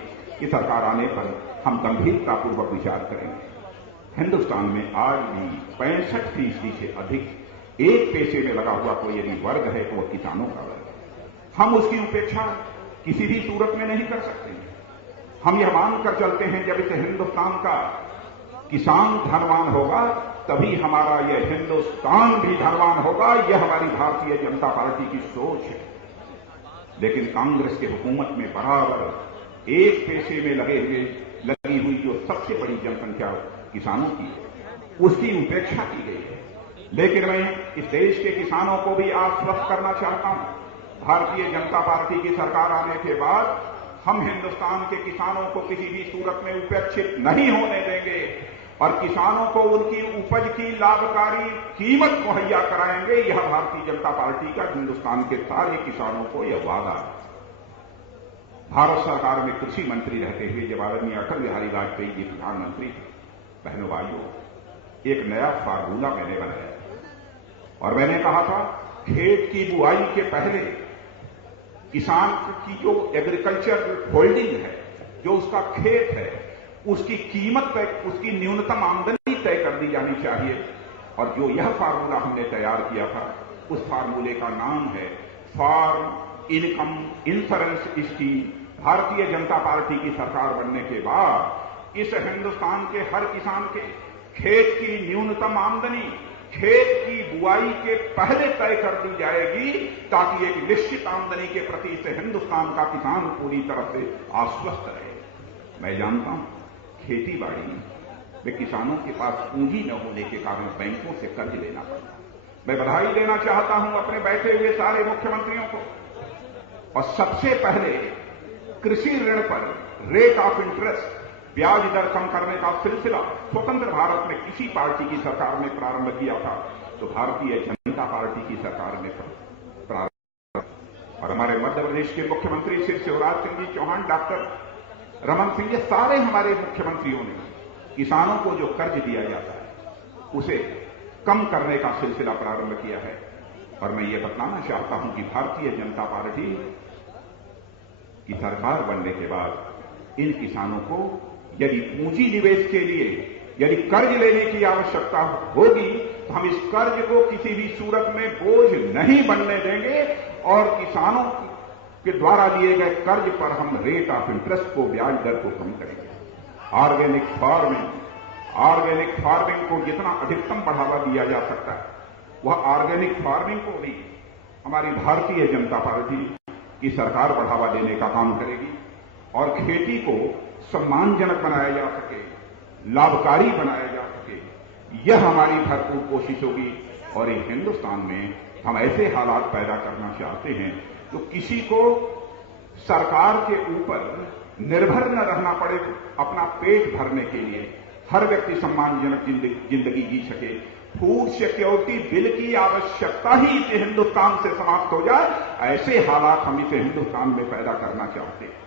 की सरकार आने पर हम गंभीरतापूर्वक विचार करेंगे। हिंदुस्तान में आज भी 65% से अधिक एक पैसे में लगा हुआ कोई यदि वर्ग है तो वह किसानों का वर्ग है। हम उसकी उपेक्षा किसी भी सूरत में नहीं कर सकते। हम यह मानकर चलते हैं जब इस हिंदुस्तान का किसान धनवान होगा तभी हमारा यह हिंदुस्तान भी धनवान होगा। यह हमारी भारतीय जनता पार्टी की सोच है। लेकिन कांग्रेस की हुकूमत में बराबर एक पैसे में लगी हुई जो सबसे बड़ी जनसंख्या किसानों की है, उसकी उपेक्षा की गई है। लेकिन मैं इस देश के किसानों को भी आश्वस्त करना चाहता हूं, भारतीय जनता पार्टी की सरकार आने के बाद हम हिंदुस्तान के किसानों को किसी भी सूरत में उपेक्षित नहीं होने देंगे और किसानों को उनकी उपज की लाभकारी कीमत मुहैया कराएंगे। यह भारतीय जनता पार्टी का हिंदुस्तान के सारे किसानों को यह वादा है। भारत सरकार में कृषि मंत्री रहते हुए जब आदरणीय अटल बिहारी वाजपेयी जी प्रधानमंत्री थे, बहनों भाइयों, एक नया फार्मूला मैंने बनाया और मैंने कहा था खेत की बुआई के पहले किसान की जो एग्रीकल्चर होल्डिंग है, जो उसका खेत है, उसकी कीमत तय, उसकी न्यूनतम आमदनी तय कर दी जानी चाहिए। और जो यह फार्मूला हमने तैयार किया था, उस फार्मूले का नाम है farm income insurance scheme. Bharatiya Janata party की सरकार बनने के बाद इस हिंदुस्तान के हर किसान के खेत की न्यूनतम आमदनी खेत की बुआई के पहले तय कर दी जाएगी, ताकि एक निश्चित आमदनी के प्रति इस हिंदुस्तान का किसान पूरी तरह से आश्वस्त रहे। मैं जानता हूं खेती बाड़ी में किसानों के पास पूंजी न होने के कारण बैंकों से कर्ज लेना पड़ता। मैं बधाई देना चाहता हूं अपने बैठे हुए सारे मुख्यमंत्रियों को, और सबसे पहले कृषि ऋण पर रेट ऑफ इंटरेस्ट ब्याज दर कम करने का सिलसिला स्वतंत्र भारत में किसी पार्टी की सरकार ने प्रारंभ किया था, तो भारतीय जनता पार्टी की सरकार ने प्रारंभ। और हमारे मध्य प्रदेश के मुख्यमंत्री श्री शिवराज सिंह जी चौहान, डॉक्टर रमन सिंह, ये सारे हमारे मुख्यमंत्रियों ने किसानों को जो कर्ज दिया जाता है उसे कम करने का सिलसिला प्रारंभ किया है। और मैं ये बताना चाहता हूं कि भारतीय जनता पार्टी की सरकार बनने के बाद इन किसानों को यदि पूंजी निवेश के लिए यदि कर्ज लेने की आवश्यकता होगी, तो हम इस कर्ज को किसी भी सूरत में बोझ नहीं बनने देंगे और किसानों के द्वारा लिए गए कर्ज पर हम रेट ऑफ इंटरेस्ट को, ब्याज दर को कम करेंगे। ऑर्गेनिक फार्मिंग को जितना अधिकतम बढ़ावा दिया जा सकता है, वह ऑर्गेनिक फार्मिंग को भी हमारी भारतीय जनता पार्टी की सरकार बढ़ावा देने का काम करेगी और खेती को सम्मानजनक बनाया जा सके, लाभकारी बनाया जा सके, यह हमारी भरपूर कोशिश होगी। और इस हिंदुस्तान में हम ऐसे हालात पैदा करना चाहते हैं तो किसी को सरकार के ऊपर निर्भर न रहना पड़े अपना पेट भरने के लिए, हर व्यक्ति सम्मानजनक जिंदगी जी सके। फूड सिक्योरिटी बिल की आवश्यकता ही इस हिंदुस्तान से समाप्त हो जाए, ऐसे हालात हम इस हिंदुस्तान में पैदा करना चाहते हैं।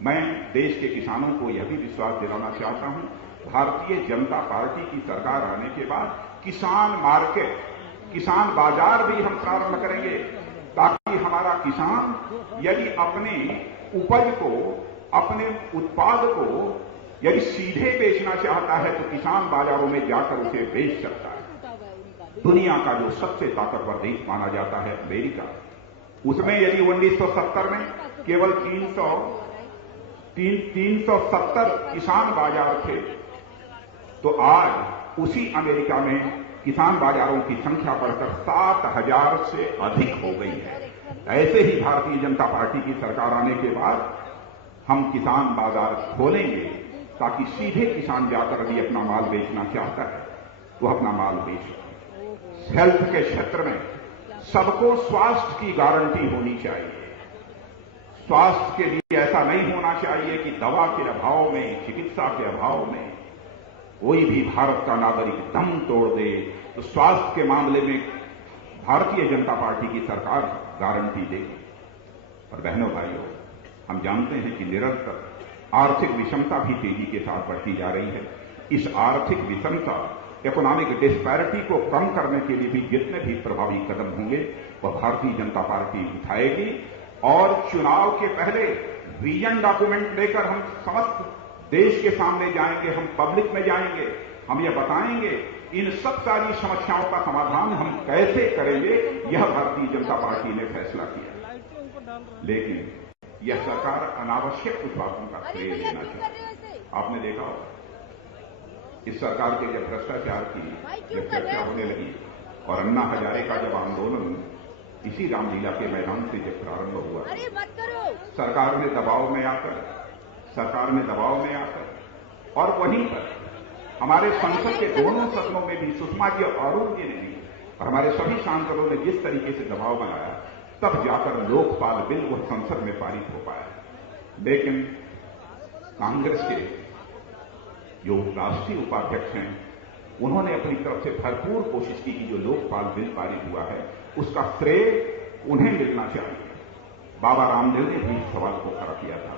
मैं देश के किसानों को यह भी विश्वास दिलाना चाहता हूं, भारतीय जनता पार्टी की सरकार आने के बाद किसान मार्केट, किसान बाजार भी हम प्रारंभ करेंगे, ताकि हमारा किसान यदि अपने उपज को, अपने उत्पाद को यदि सीधे बेचना चाहता है तो किसान बाजारों में जाकर उसे बेच सकता है। दुनिया का जो सबसे ताकतवर देश माना जाता है अमेरिका, उसमें यदि 1970 में केवल 370 किसान बाजार थे, तो आज उसी अमेरिका में किसान बाजारों की संख्या बढ़कर 7,000 से अधिक हो गई है। ऐसे ही भारतीय जनता पार्टी की सरकार आने के बाद हम किसान बाजार खोलेंगे, ताकि सीधे किसान जाकर यदि अपना माल बेचना चाहता है तो अपना माल बेच सके। हेल्थ के क्षेत्र में सबको स्वास्थ्य की गारंटी होनी चाहिए। स्वास्थ्य के लिए ऐसा नहीं होना चाहिए कि दवा के अभाव में, चिकित्सा के अभाव में कोई भी भारत का नागरिक दम तोड़ दे। तो स्वास्थ्य के मामले में भारतीय जनता पार्टी की सरकार गारंटी देगी। और बहनों भाइयों, हम जानते हैं कि निरंतर आर्थिक विषमता भी तेजी के साथ बढ़ती जा रही है। इस आर्थिक विषमता, इकोनॉमिक डिस्पैरिटी को कम करने के लिए भी जितने भी प्रभावी कदम होंगे वह भारतीय जनता पार्टी उठाएगी। और चुनाव के पहले विजन डॉक्यूमेंट लेकर हम समस्त देश के सामने जाएंगे, हम पब्लिक में जाएंगे, हम यह बताएंगे इन सब सारी समस्याओं का समाधान हम कैसे करेंगे। यह भारतीय जनता पार्टी ने फैसला किया। लेकिन यह सरकार अनावश्यक उत्पादों का श्रेय लेना चाहती है। आपने देखा होगा इस सरकार के जब भ्रष्टाचार की जब चर्चा होने लगी और अन्ना हजारे का जब आंदोलन इसी रामलीला के मैदान से जब प्रारंभ हुआ, सरकार ने दबाव में आकर और वहीं पर हमारे संसद के दोनों सदनों में भी सुषमा जी और अरुण जी ने भी और हमारे सभी सांसदों ने जिस तरीके से दबाव बनाया, तब जाकर लोकपाल बिल वह संसद में पारित हो पाया। लेकिन कांग्रेस के जो राष्ट्रीय उपाध्यक्ष हैं, उन्होंने अपनी तरफ से भरपूर कोशिश की कि जो लोकपाल बिल पारित हुआ है उसका श्रेय उन्हें मिलना चाहिए। बाबा रामदेव ने भी इस सवाल को खड़ा किया था।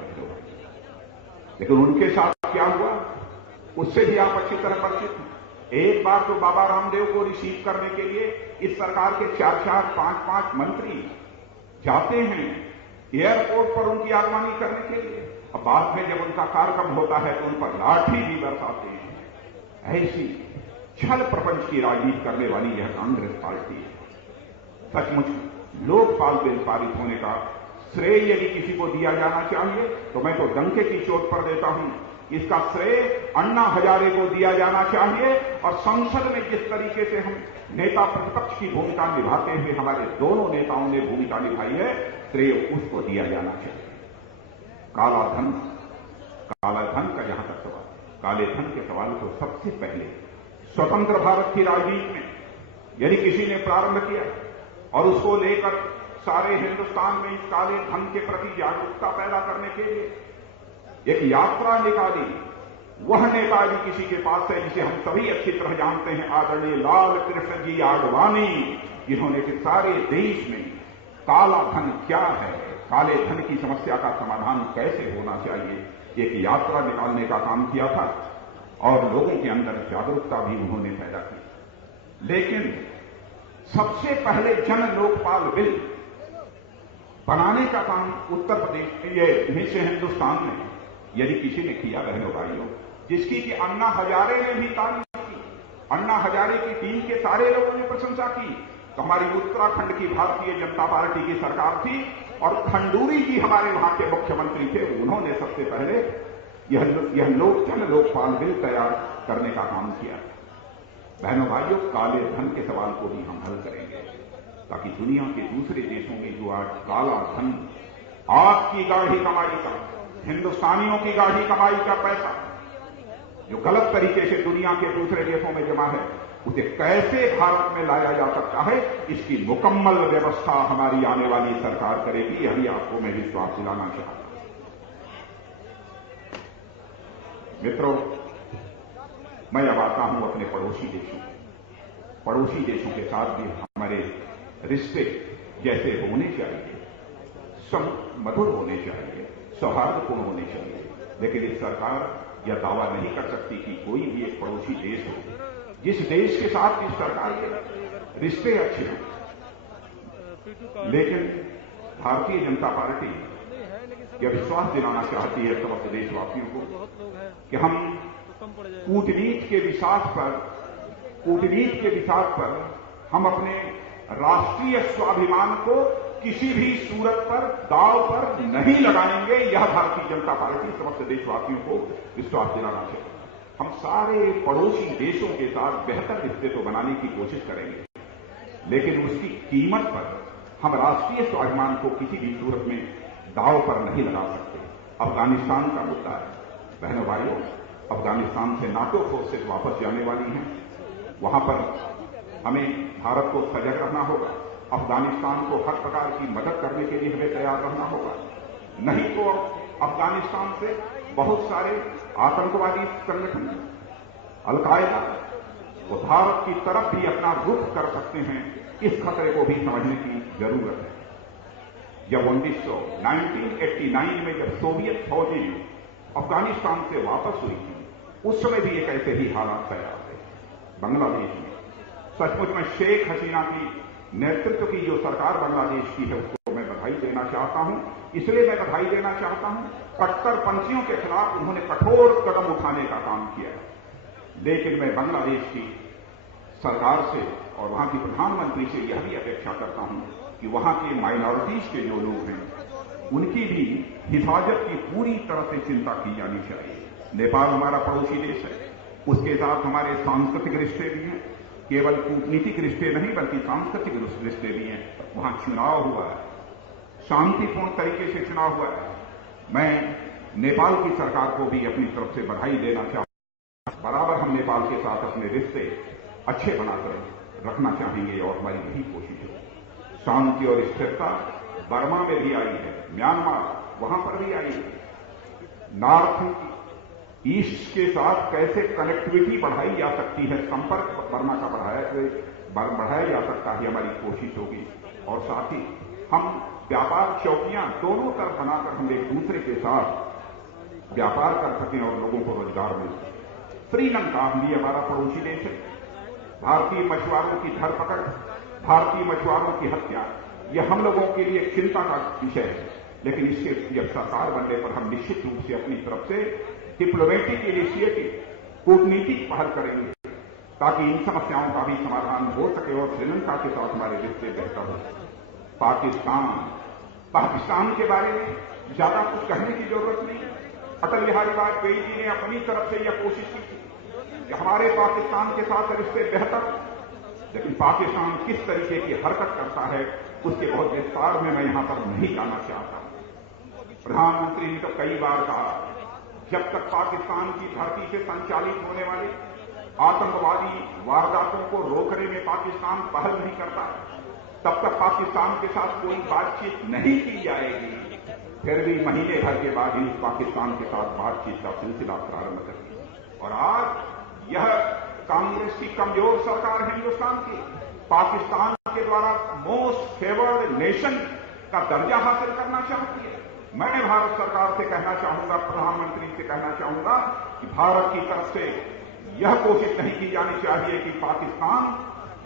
लेकिन उनके साथ क्या हुआ उससे भी आप अच्छी तरह परिचित हैं। एक बार तो बाबा रामदेव को रिसीव करने के लिए इस सरकार के 4-4, 5-5 मंत्री जाते हैं एयरपोर्ट पर उनकी आगवानी करने के लिए। अब बाद में जब उनका कार्यक्रम होता है तो उन पर लाठी भी बरसाते हैं। ऐसी छल प्रपंच की राजनीति करने वाली यह कांग्रेस पार्टी है। सचमुच लोकपाल बिल पारित होने का श्रेय यदि किसी को दिया जाना चाहिए तो मैं तो डंके की चोट पर देता हूं। इसका श्रेय अन्ना हजारे को दिया जाना चाहिए और संसद में जिस तरीके से हम नेता प्रतिपक्ष की भूमिका निभाते हुए हमारे दोनों नेताओं ने भूमिका निभाई है, श्रेय उसको दिया जाना चाहिए। काला धन का जहां तक सवाल, काले धन के सवाल को सबसे पहले स्वतंत्र भारत की राजनीति में यदि किसी ने प्रारंभ किया और उसको लेकर सारे हिंदुस्तान में इस काले धन के प्रति जागरूकता पैदा करने के लिए एक यात्रा निकाली, वह नेताजी किसी के पास है जिसे हम सभी अच्छी तरह जानते हैं, आदरणीय लाल कृष्ण जी आडवाणी, जिन्होंने कि सारे देश में काला धन क्या है, काले धन की समस्या का समाधान कैसे होना चाहिए, एक यात्रा निकालने का काम किया था और लोगों के अंदर जागरूकता भी उन्होंने पैदा की। लेकिन सबसे पहले जन लोकपाल बिल बनाने का काम उत्तर प्रदेश ये निश्चय हिंदुस्तान में यदि किसी ने किया बहनों भाइयों, जिसकी कि अन्ना हजारे ने भी तारीफ की, अन्ना हजारे की टीम के सारे लोगों ने प्रशंसा की, तो हमारी उत्तराखंड की भारतीय जनता पार्टी की सरकार थी और खंडूरी जी हमारे वहां के मुख्यमंत्री थे। उन्होंने सबसे पहले यह जन लोकपाल बिल तैयार करने का काम किया। बहनों भाइयों, काले धन के सवाल को भी हम हल करेंगे ताकि दुनिया के दूसरे देशों में जो आज काला धन, आपकी गाढ़ी कमाई का, हिंदुस्तानियों की गाढ़ी कमाई का पैसा जो गलत तरीके से दुनिया के दूसरे देशों में जमा है, उसे कैसे भारत में लाया जा सकता है, इसकी मुकम्मल व्यवस्था हमारी आने वाली सरकार करेगी। यही आपको मैं विश्वास दिलाना चाहता हूं। मित्रों, मैं अब आता हूं अपने पड़ोसी देशों के साथ भी हमारे रिश्ते जैसे होने चाहिए, मधुर होने चाहिए, सौहार्दपूर्ण होने चाहिए। लेकिन इस सरकार यह दावा नहीं कर सकती कि कोई भी एक पड़ोसी देश हो जिस देश के साथ इस सरकार के रिश्ते अच्छे हों। लेकिन भारतीय जनता पार्टी यह विश्वास दिलाना चाहती है समस्त देशवासियों को कि हम कूटनीति के विसाध पर हम अपने राष्ट्रीय स्वाभिमान को किसी भी सूरत पर दांव पर नहीं लगाएंगे। यह भारतीय जनता पार्टी समस्त देशवासियों को विश्वास दिलाना चाहिए। हम सारे पड़ोसी देशों के साथ बेहतर रिश्ते तो बनाने की कोशिश करेंगे, लेकिन उसकी कीमत पर हम राष्ट्रीय स्वाभिमान को किसी भी सूरत में दांव पर नहीं लगा सकते। अफगानिस्तान का मुद्दा है बहनों भाइयों, अफगानिस्तान से नाटो फोर्सेज वापस जाने वाली हैं। वहां पर हमें भारत को सजग रहना होगा, अफगानिस्तान को हर प्रकार की मदद करने के लिए हमें तैयार रहना होगा। नहीं तो अफगानिस्तान से बहुत सारे आतंकवादी संगठन, अलकायदा वो भारत की तरफ भी अपना रुख कर सकते हैं। इस खतरे को भी समझने की जरूरत है। जब 1989 में जब सोवियत फौजें अफगानिस्तान से वापस हुई थी, उस समय भी एक ऐसे ही हालात तैयार थे बांग्लादेश में। सचमुच में शेख हसीना की नेतृत्व की जो सरकार बांग्लादेश की है उसको मैं बधाई देना चाहता हूं। इसलिए मैं बधाई देना चाहता हूं, कट्टरपंथियों के खिलाफ उन्होंने कठोर कदम उठाने का काम किया। लेकिन मैं बांग्लादेश की सरकार से और वहां की प्रधानमंत्री से यह भी अपेक्षा करता हूं कि वहां के माइनॉरिटीज के जो लोग हैं उनकी भी हिफाजत की पूरी तरह से चिंता की जानी चाहिए। नेपाल हमारा पड़ोसी देश है, उसके साथ हमारे सांस्कृतिक रिश्ते भी हैं, केवल कूटनीतिक रिश्ते नहीं बल्कि सांस्कृतिक रिश्ते भी हैं। वहां चुनाव हुआ है, शांतिपूर्ण तरीके से चुनाव हुआ है। मैं नेपाल की सरकार को भी अपनी तरफ से बधाई देना चाहता हूं। बराबर हम नेपाल के साथ अपने रिश्ते अच्छे बनाकर रखना चाहेंगे और हमारी यही कोशिश है। शांति और स्थिरता बर्मा में भी आई है, म्यांमार वहां पर भी आई है। नॉर्थ ईस्ट के साथ कैसे कनेक्टिविटी बढ़ाई जा सकती है, संपर्क बर्मा का बढ़ाया जा सकता है, हमारी कोशिश होगी। और साथ ही हम व्यापार चौकियां दोनों तरफ बनाकर हम एक दूसरे के साथ व्यापार कर सकें और लोगों को रोजगार मिल सके। श्रीलंका भी हमारा पड़ोसी देश है। भारतीय मछुआरों की धरपकड़, भारतीय मछुआरों की हत्या, यह हम लोगों के लिए चिंता का विषय है। लेकिन इसके जब सरकार बनने पर हम निश्चित रूप से अपनी तरफ से डिप्लोमेटिक इनिशिएटिव, कूटनीतिक पहल करेंगे ताकि इन समस्याओं का भी समाधान हो सके और श्रीलंका के साथ हमारे रिश्ते बेहतर हो। पाकिस्तान के बारे में ज्यादा कुछ कहने की जरूरत नहीं। अटल बिहारी वाजपेयी जी ने अपनी तरफ से यह कोशिश की कि हमारे पाकिस्तान के साथ रिश्ते बेहतर, लेकिन पाकिस्तान किस तरीके की हरकत करता है उसके बहुत विस्तार में मैं यहां पर नहीं जाना चाहता। प्रधानमंत्री ने तो कई बार कहा, जब तक पाकिस्तान की धरती से संचालित होने वाले आतंकवादी वारदातों को रोकने में पाकिस्तान पहल नहीं करता, तब तक पाकिस्तान के साथ कोई बातचीत नहीं की जाएगी। फिर भी महीने भर के बाद ही पाकिस्तान के साथ बातचीत का सिलसिला प्रारंभ कर दिया। और आज यह कांग्रेस की कमजोर सरकार है हिंदुस्तान की, पाकिस्तान के द्वारा मोस्ट फेवर्ड नेशन का दर्जा हासिल करना चाहती है। मैं भारत सरकार से कहना चाहूंगा, प्रधानमंत्री से कहना चाहूंगा कि भारत की तरफ से यह कोशिश नहीं की जानी चाहिए कि पाकिस्तान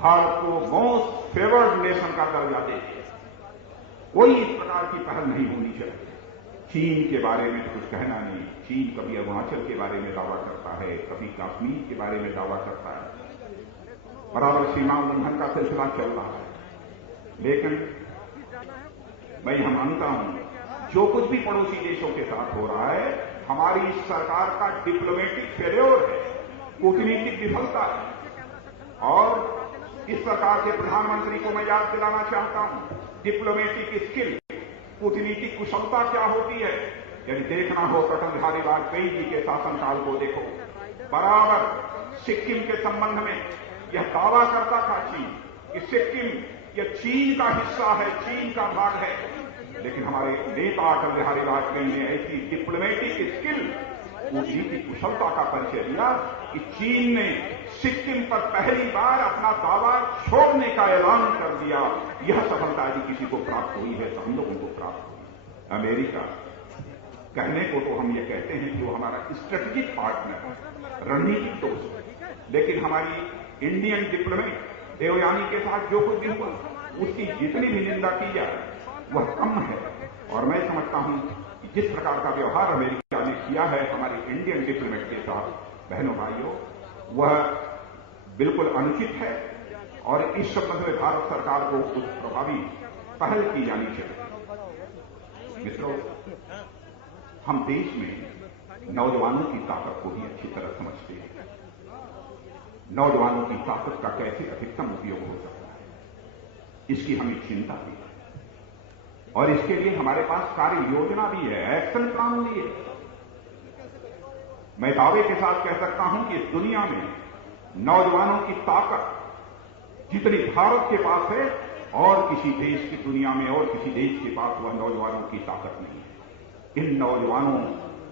भारत को मोस्ट फेवर्ड नेशन का दर्जा दे। कोई इस प्रकार की पहल नहीं होनी चाहिए। चीन के बारे में कुछ कहना नहीं। चीन कभी अरुणाचल के बारे में दावा करता है, कभी कश्मीर के बारे में दावा करता है। बराबर सीमा उल्लंघन का सिलसिला चल रहा है। लेकिन मैं यह मानता हूं, जो कुछ भी पड़ोसी देशों के साथ हो रहा है, हमारी सरकार का डिप्लोमेटिक फेल्योर है, कूटनीतिक विफलता है। और इस सरकार के प्रधानमंत्री को मैं याद दिलाना चाहता हूं, डिप्लोमेटिक स्किल, कूटनीतिक कुशलता क्या होती है। यदि देखना हो अटल बिहारी वाजपेयी जी के शासनकाल को देखो, बराबर सिक्किम के संबंध में यह दावा करता था चीन कि सिक्किम यह चीन का हिस्सा है, चीन का भाग है। लेकिन हमारे नेता अटल बिहारी वाजपेयी ने ऐसी डिप्लोमेटिक स्किल, कूटनीतिक कुशलता का परिचय दिया कि चीन ने सिक्किम पर पहली बार अपना दावा छोड़ने का ऐलान कर दिया। यह सफलता यदि किसी को प्राप्त हुई है तो हम लोगों को प्राप्त हुई। अमेरिका कहने को तो हम ये कहते हैं कि वो हमारा स्ट्रेटेजिक पार्टनर है, रणनीतिक दोस्त, लेकिन हमारी इंडियन डिप्लोमेट देवयानी के साथ जो कुछ भी हुआ उसकी जितनी भी निंदा की जाए वह कम है। और मैं समझता हूं कि जिस प्रकार का व्यवहार अमेरिका ने किया है हमारे इंडियन डिप्लोमेट के साथ, बहनों भाइयों, वह बिल्कुल अनुचित है। और इस संबंध में भारत सरकार को कुछ प्रभावी पहल की जानी चाहिए। मित्रों, हम देश में नौजवानों की ताकत को भी अच्छी तरह समझते हैं। नौजवानों की ताकत का कैसे अधिकतम उपयोग हो सकता है, इसकी हमें चिंता भी है। और इसके लिए हमारे पास कार्य योजना भी है, एक्शन प्लान भी है। मैं दावे के साथ कह सकता हूं कि इस दुनिया में नौजवानों की ताकत जितनी भारत के पास है और किसी देश की दुनिया में और किसी देश के पास वह नौजवानों की ताकत नहीं है। इन नौजवानों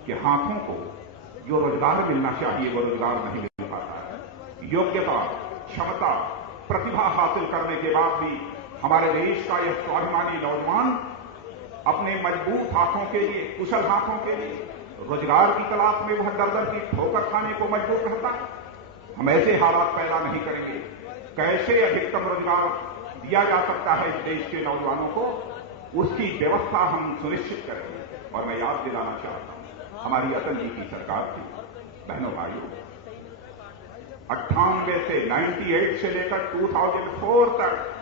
के हाथों को जो रोजगार मिलना चाहिए वो रोजगार नहीं मिल पाता है। योग्यता, क्षमता, प्रतिभा हासिल करने के बाद भी हमारे देश का यह स्वाभिमानी नौजवान अपने मजबूत हाथों के लिए, कुशल हाथों के लिए रोजगार की तलाश में वह दर-दर की ठोकर खाने को मजबूर रहता है। हम ऐसे हालात पैदा नहीं करेंगे। कैसे अधिकतम रोजगार दिया जा सकता है इस देश के नौजवानों को, उसकी व्यवस्था हम सुनिश्चित करेंगे। और मैं याद दिलाना चाहता हूं, हमारी अटल जी की सरकार थी, बहनों भाइयों, 98 से 98 से लेकर 2004 तक,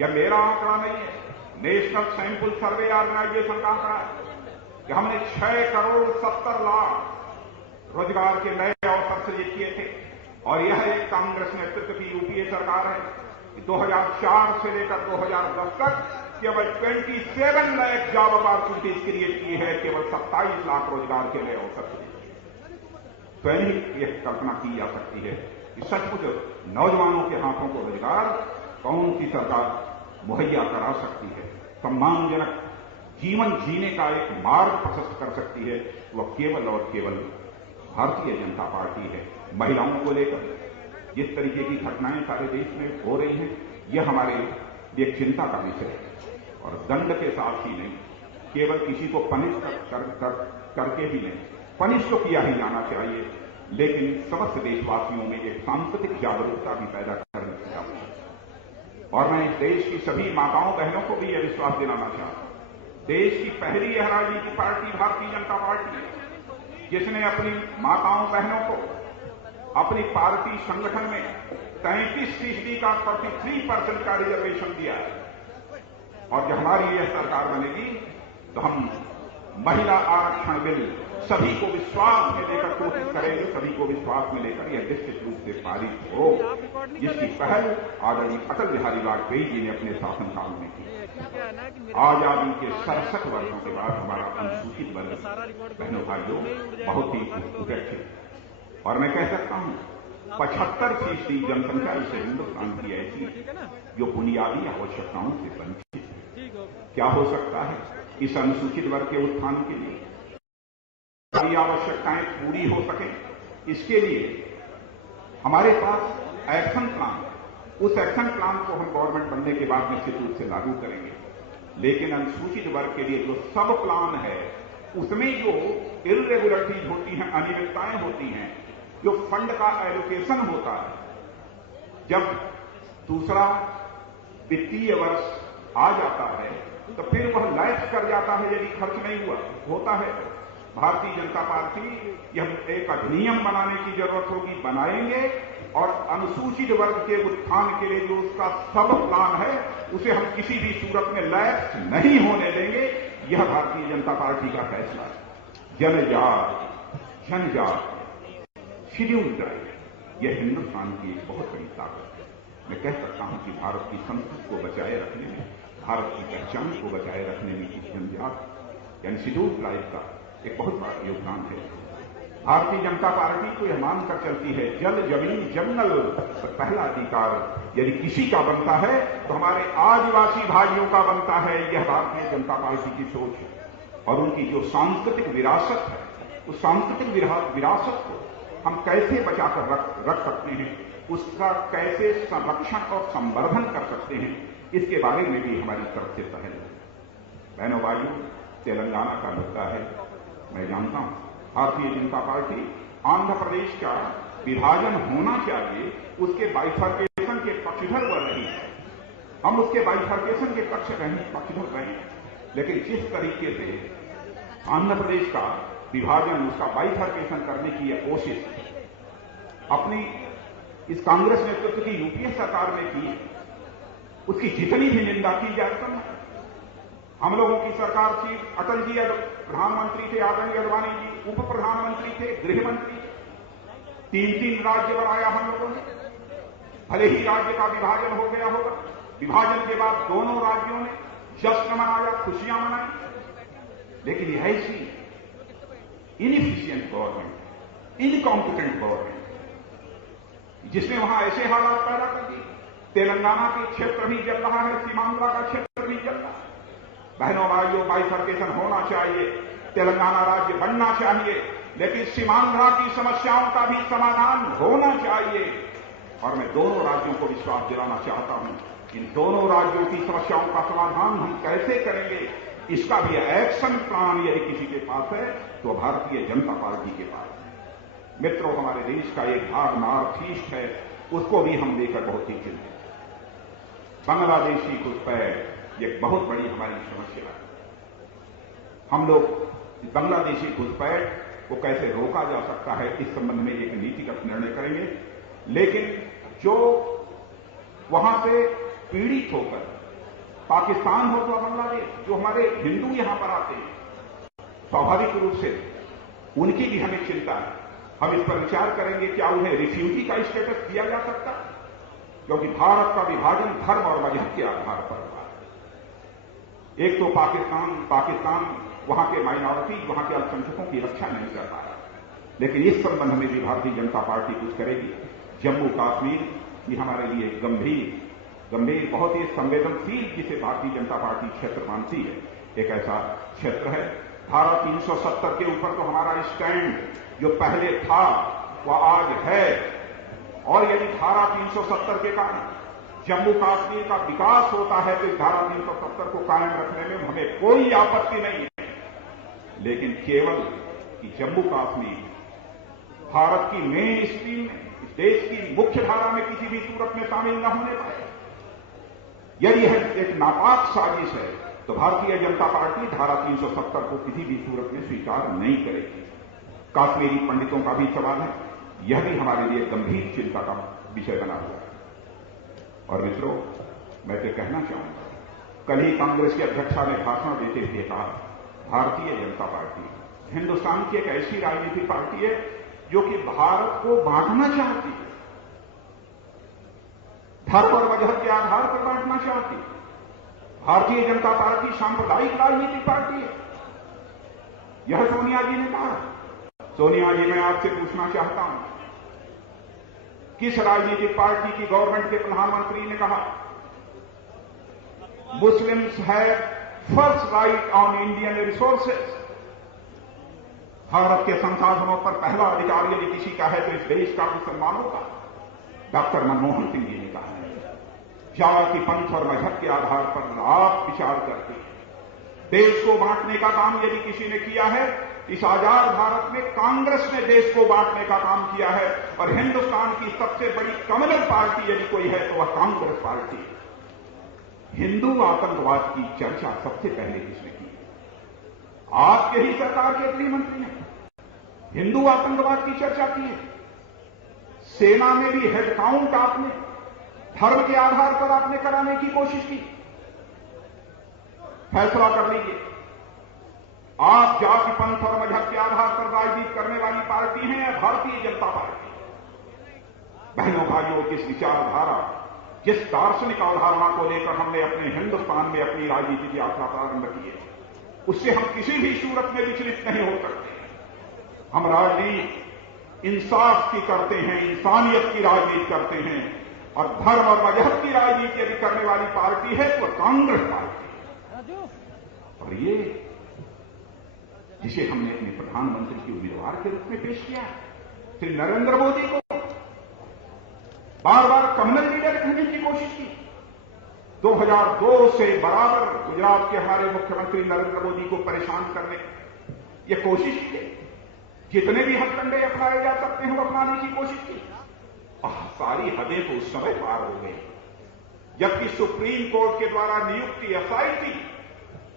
यह मेरा आंकड़ा नहीं है, नेशनल सैंपल सर्वे ऑर्गेनाइजेशन का आंकड़ा है कि हमने 6 करोड़ 70 लाख रोजगार के नए अवसर सृजित किए थे। और यह एक कांग्रेस नेतृत्व की यूपीए सरकार है कि 2004 से लेकर 2010 तक केवल 27 लाख जॉब अपॉर्चुनिटीज क्रिएट की है, केवल 27 लाख रोजगार के नए अवसर सृजित। तो यह कल्पना की जा सकती है कि सचमुच नौजवानों के हाथों को रोजगार कौन सी सरकार मुहैया करा सकती है, सम्मानजनक जीवन जीने का एक मार्ग प्रशस्त कर सकती है, वह केवल और केवल भारतीय जनता पार्टी है। महिलाओं को लेकर जिस तरीके की घटनाएं सारे देश में हो रही हैं, यह हमारे लिए चिंता का विषय है। और दंड के साथ ही नहीं, केवल किसी को पनिश करके ही नहीं, पनिश तो किया ही जाना चाहिए, लेकिन समस्त देशवासियों में एक सांस्कृतिक जागरूकता भी पैदा करने की आवश्यकता। और मैं इस देश की सभी माताओं बहनों को भी यह विश्वास दिलाना चाहता हूं, देश की पहली यह राजनीतिक पार्टी भारतीय जनता पार्टी है जिसने अपनी माताओं बहनों को अपनी पार्टी संगठन में 33% का 33% का रिजर्वेशन दिया है। और जब हमारी यह सरकार बनेगी तो हम महिला आरक्षण बिल सभी को विश्वास में लेकर कोशिश करेंगे, सभी को विश्वास में लेकर यह निश्चित रूप से पारित हो, जिसकी पहल आदरणीय अटल बिहारी वाजपेयी जी ने अपने शासनकाल में की। आजादी के 67 वर्षों के बाद हमारा अनुसूचित वर्ग बहनों भाइयों बहुत ही उपेक्षित, और मैं कह सकता हूं 75% जनसंख्या इस हिंदुस्तान की ऐसी जो बुनियादी आवश्यकताओं से वंचित है। क्या हो सकता है इस अनुसूचित वर्ग के उत्थान के लिए सभी आवश्यकताएं पूरी हो सके, इसके लिए हमारे पास एक्शन प्लान है। उस एक्शन प्लान को हम गवर्नमेंट बनने के बाद निश्चित रूप से लागू करेंगे, लेकिन अनुसूचित वर्ग के लिए जो सब प्लान है उसमें जो इर्रेगुलरिटीज होती हैं, अनियमितताएं होती हैं, जो फंड का एलोकेशन होता है, जब दूसरा वित्तीय वर्ष आ जाता है तो फिर वह लैप्स कर जाता है यदि खर्च नहीं हुआ होता है। भारतीय जनता पार्टी यह एक अधिनियम बनाने की जरूरत होगी, बनाएंगे, और अनुसूचित वर्ग के उत्थान के लिए जो उसका सब प्लान है उसे हम किसी भी सूरत में लैप्स नहीं होने देंगे। यह भारतीय जनता पार्टी का फैसला है। जनजात, जनजात, शेड्यूल ट्राइब, यह हिंदुस्तान की एक बहुत बड़ी ताकत है। मैं कह सकता हूं कि भारत की संस्कृति को बचाए रखने में, भारत की पहचान को बचाए रखने में इस जनजात यानी शेड्यूल ट्राइब का एक बहुत बड़ा योगदान है। भारतीय जनता पार्टी को यह मानकर चलती है जल, जमीन, जंगल पर पहला अधिकार यदि किसी का बनता है तो हमारे आदिवासी भाइयों का बनता है। यह भारतीय जनता पार्टी की सोच है। और उनकी जो सांस्कृतिक विरासत है, उस सांस्कृतिक विरासत को हम कैसे बचाकर रख सकते हैं, उसका कैसे संरक्षण और संवर्धन कर सकते हैं, इसके बारे में भी हमारी तरफ से पहल है। बहनों भाइयों, तेलंगाना का मुद्दा है, मैं जानता हूं भारतीय जनता पार्टी आंध्र प्रदेश का विभाजन होना चाहिए उसके बाइफर्केशन के पक्षधर बन रही है। हम उसके बाइफर्केशन के पक्षधर रहे हैं, लेकिन जिस तरीके से आंध्र प्रदेश का विभाजन, उसका बाइफर्केशन करने की यह कोशिश अपनी इस कांग्रेस नेतृत्व की यूपीए सरकार ने की, उसकी जितनी भी निंदा की जाए कम है। हम लोगों की सरकार थी, अटल जी प्रधानमंत्री थे, आदरणीय अडवाणी जी उप प्रधानमंत्री थे, गृह मंत्री, 3 राज्य बनाया हम लोगों ने। भले ही राज्य का विभाजन हो गया होगा, विभाजन के बाद दोनों राज्यों ने जश्न मनाया, खुशियां मनाई, लेकिन यह ऐसी इनएफिशिएंट गवर्नमेंट, इनकॉम्पिटेंट गवर्नमेंट जिसने वहां ऐसे हालात पैदा कर दिए। तेलंगाना के क्षेत्र भी जल रहा है, सीमांध्र का क्षेत्र भी जल रहा है। बहनों भाइयों, बाइफर्केशन होना चाहिए, तेलंगाना राज्य बनना चाहिए, लेकिन सीमांध्र की समस्याओं का भी समाधान होना चाहिए। और मैं दोनों राज्यों को विश्वास दिलाना चाहता हूं, इन दोनों राज्यों की समस्याओं का समाधान हम कैसे करेंगे, इसका भी एक्शन प्लान यदि किसी के पास है तो भारतीय जनता पार्टी के पास है। मित्रों, हमारे देश का एक भाग नॉर्थ ईस्ट है, उसको भी हम लेकर बहुत ही चिंतित हैं। बांग्लादेशी घुसपैठ एक बहुत बड़ी हमारी समस्या है। हम लोग बांग्लादेशी घुसपैठ को कैसे रोका जा सकता है, इस संबंध में एक नीतिगत निर्णय करेंगे। लेकिन जो वहां से पीड़ित होकर पाकिस्तान हो तो बांग्लादेश, जो हमारे हिंदू यहां पर आते हैं, स्वाभाविक रूप से उनकी भी हमें चिंता है। हम इस पर विचार करेंगे क्या उन्हें रिफ्यूजी का स्टेटस दिया जा सकता है, क्योंकि भारत का विभाजन धर्म और मजहब के आधार पर हुआ है। एक तो पाकिस्तान वहां के माइनॉरिटी, वहां के अल्पसंख्यकों की रक्षा नहीं कर पा रहा, लेकिन इस संबंध में भी भारतीय जनता पार्टी कुछ करेगी। जम्मू कश्मीर ये हमारे लिए गंभीर बहुत ही संवेदनशील, जिसे भारतीय जनता पार्टी क्षेत्र मानती है, एक ऐसा क्षेत्र है। धारा 370 के ऊपर तो हमारा स्टैंड जो पहले था वह आज है, और यदि धारा 370 के कारण जम्मू कश्मीर का विकास होता है तो इस धारा 370 को कायम रखने में हमें कोई आपत्ति नहीं है, लेकिन केवल कि जम्मू कश्मीर भारत की मेन स्ट्रीम में, इस देश की मुख्य धारा में किसी भी सूरत में शामिल न होने पाए। यदि यह एक नापाक साजिश है तो भारतीय जनता पार्टी धारा 370 को किसी भी सूरत में स्वीकार नहीं करेगी। कश्मीरी पंडितों का भी सवाल है, यह भी हमारे लिए गंभीर चिंता का विषय बना हुआ है। और मित्रों, मैं तो कहना चाहूंगा, कल ही कांग्रेस की अध्यक्षा ने भाषण देते हुए कहा, भारतीय जनता पार्टी हिंदुस्तान की एक ऐसी राजनीतिक पार्टी है जो कि भारत को बांटना चाहती है, धर्म और मजहब के आधार पर बांटना चाहती है। भारतीय जनता पार्टी सांप्रदायिक राजनीतिक पार्टी है, यह सोनिया जी ने कहा। सोनिया जी, मैं आपसे पूछना चाहता हूं, किस राजनीतिक पार्टी की गवर्नमेंट के प्रधानमंत्री ने कहा Muslims have first right on Indian resources, Bharat के संसाधनों पर पहला अधिकार यदि किसी का है तो इस देश का मुसलमानों का? डॉक्टर मनमोहन सिंह जी ने कहा है, जाति, पंथ और मजहब के आधार पर आप विचार करते हैं। देश को बांटने का काम यदि किसी ने किया है, इस आजाद भारत में कांग्रेस ने देश को बांटने का काम किया है, और हिंदुस्तान की सबसे बड़ी कम्युनल पार्टी यदि कोई है तो वह कांग्रेस पार्टी है। हिंदू आतंकवाद की चर्चा सबसे पहले किसने की? आपके ही सरकार के गृह मंत्री ने हिंदू आतंकवाद की चर्चा की है। सेना में भी हेड काउंट आपने धर्म के आधार पर आपने कराने की कोशिश की। फैसला कर लीजिए, आप जाति, पंथ और मजहब के आधार पर राजनीति करने वाली पार्टी हैं या भारतीय जनता पार्टी? बहनों भाइयों, किस विचारधारा, जिस दार्शनिक अवधारणा को लेकर हमने अपने हिंदुस्तान में अपनी राजनीतिक यात्रा प्रारंभ की है, उससे हम किसी भी सूरत में विचलित नहीं हो सकते। हम राजनीति इंसाफ की करते हैं, इंसानियत की राजनीति करते हैं, और धर्म और मजहब की राजनीति यदि करने वाली पार्टी है तो कांग्रेस पार्टी है। और ये जिसे हमने अपने प्रधानमंत्री के उम्मीदवार के रूप में पेश किया, श्री नरेंद्र मोदी को बार बार कम्युनल लीडर कहने की कोशिश की। 2002 से बराबर गुजरात के हमारे मुख्यमंत्री नरेंद्र मोदी को परेशान करने की कोशिश की। जितने भी हथकंडे अपनाए जा सकते हैं वो अपनाने की कोशिश की। सारी हदें तो उस समय पार हो गई, जबकि सुप्रीम कोर्ट के द्वारा नियुक्ति एसआईटी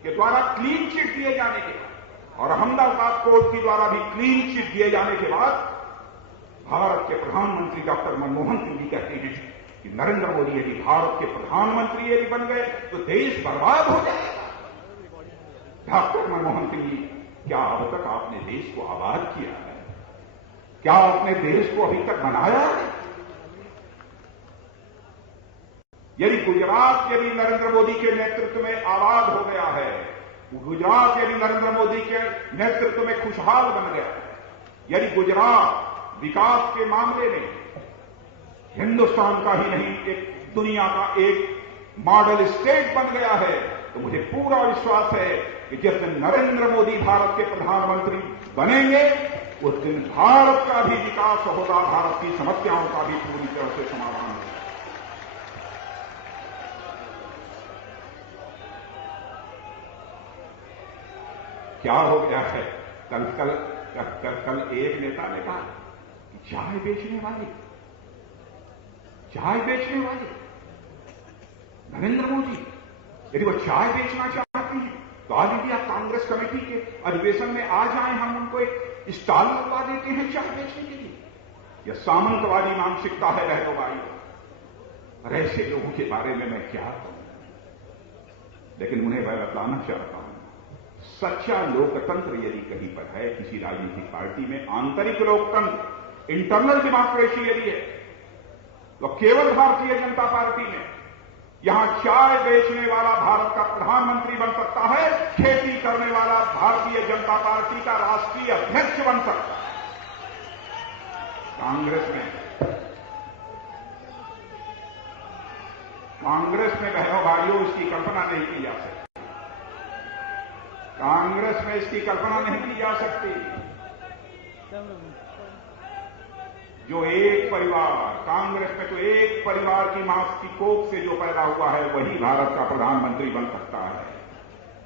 के द्वारा क्लीन चिट दिए जाने के बाद और अहमदाबाद कोर्ट के द्वारा भी क्लीन चिट दिए जाने के बाद भारत के प्रधानमंत्री डॉक्टर मनमोहन सिंह जी कहते हैं कि नरेंद्र मोदी यदि भारत के प्रधानमंत्री यदि बन गए तो देश बर्बाद हो जाएगा। डॉक्टर मनमोहन सिंह जी, क्या अब तक आपने देश को आबाद किया है? क्या आपने देश को अभी तक बनाया है? यदि गुजरात यदि नरेंद्र मोदी के नेतृत्व में आबाद हो गया है, गुजरात यदि नरेंद्र मोदी के नेतृत्व में खुशहाल बन गया है, यदि गुजरात विकास के मामले में हिंदुस्तान का ही नहीं एक दुनिया का एक मॉडल स्टेट बन गया है, तो मुझे पूरा विश्वास है कि जिस दिन नरेंद्र मोदी भारत के प्रधानमंत्री बनेंगे उस दिन भारत का भी विकास होगा, भारत की समस्याओं का भी पूरी तरह से समाधान होगा। क्या हो गया है? कल एक नेता ने कहा कि चाय बेचने वाले नरेंद्र मोदी यदि वो चाय बेचना चाहती हैं तो आज यदि आप कांग्रेस कमेटी के अधिवेशन में आ जाएं, हम उनको एक स्टॉल लगवा देते हैं चाय बेचने के लिए। यह सामंतवादी मानसिकता है बहनों भाइयों, और ऐसे लोगों के बारे में मैं क्या कहूं, लेकिन उन्हें मैं बताना चाहता हूं, सच्चा लोकतंत्र यदि कहीं पर है किसी राजनीतिक पार्टी में, आंतरिक लोकतंत्र, इंटरनल डेमोक्रेसी यदि है, तो केवल भारतीय जनता पार्टी में। यहां चाय बेचने वाला भारत का प्रधानमंत्री बन सकता है, खेती करने वाला भारतीय जनता पार्टी का राष्ट्रीय अध्यक्ष बन सकता है। कांग्रेस में बहनों भाइयों इसकी कल्पना नहीं की जा सकती। कांग्रेस में इसकी कल्पना नहीं की जा सकती। जो एक परिवार, कांग्रेस में तो एक परिवार की मांस की कोख से जो पैदा हुआ है वही भारत का प्रधानमंत्री बन सकता है।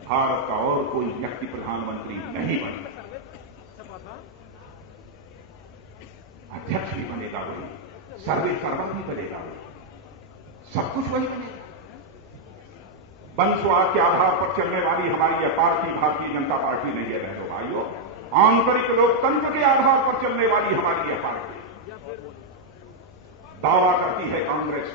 भारत का और कोई व्यक्ति प्रधानमंत्री नहीं बन सकता। अध्यक्ष भी बनेगा वही, सर्वे सर्वा भी बनेगा वही, सब कुछ वही बनेगा। वंशवाद के आधार पर चलने वाली हमारी यह पार्टी भारतीय जनता पार्टी नहीं है बहनों भाइयों। आंतरिक लोकतंत्र के आधार पर चलने वाली हमारी यह पार्टी। दावा करती है कांग्रेस,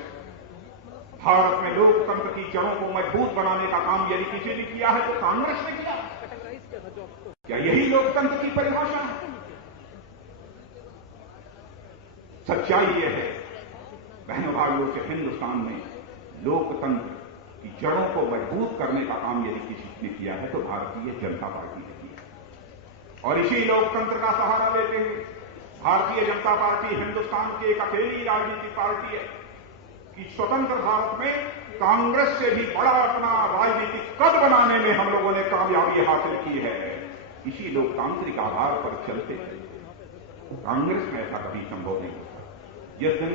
भारत में लोकतंत्र की जड़ों को मजबूत बनाने का काम यदि किसी ने किया है तो कांग्रेस ने किया। क्या यही लोकतंत्र की परिभाषा है? सच्चाई यह है बहनों भाइयों के हिंदुस्तान में लोकतंत्र की जड़ों को मजबूत करने का काम यदि किसी ने किया है तो भारतीय जनता पार्टी ने किया। और इसी लोकतंत्र का सहारा लेते हुए भारतीय जनता पार्टी हिंदुस्तान की एक अकेली राजनीतिक पार्टी है कि स्वतंत्र भारत में कांग्रेस से भी बड़ा अपना राजनीतिक कद बनाने में हम लोगों ने कामयाबी हासिल की है। इसी लोकतांत्रिक आधार पर चलते कांग्रेस में ऐसा कभी संभव नहीं होता। जिस दिन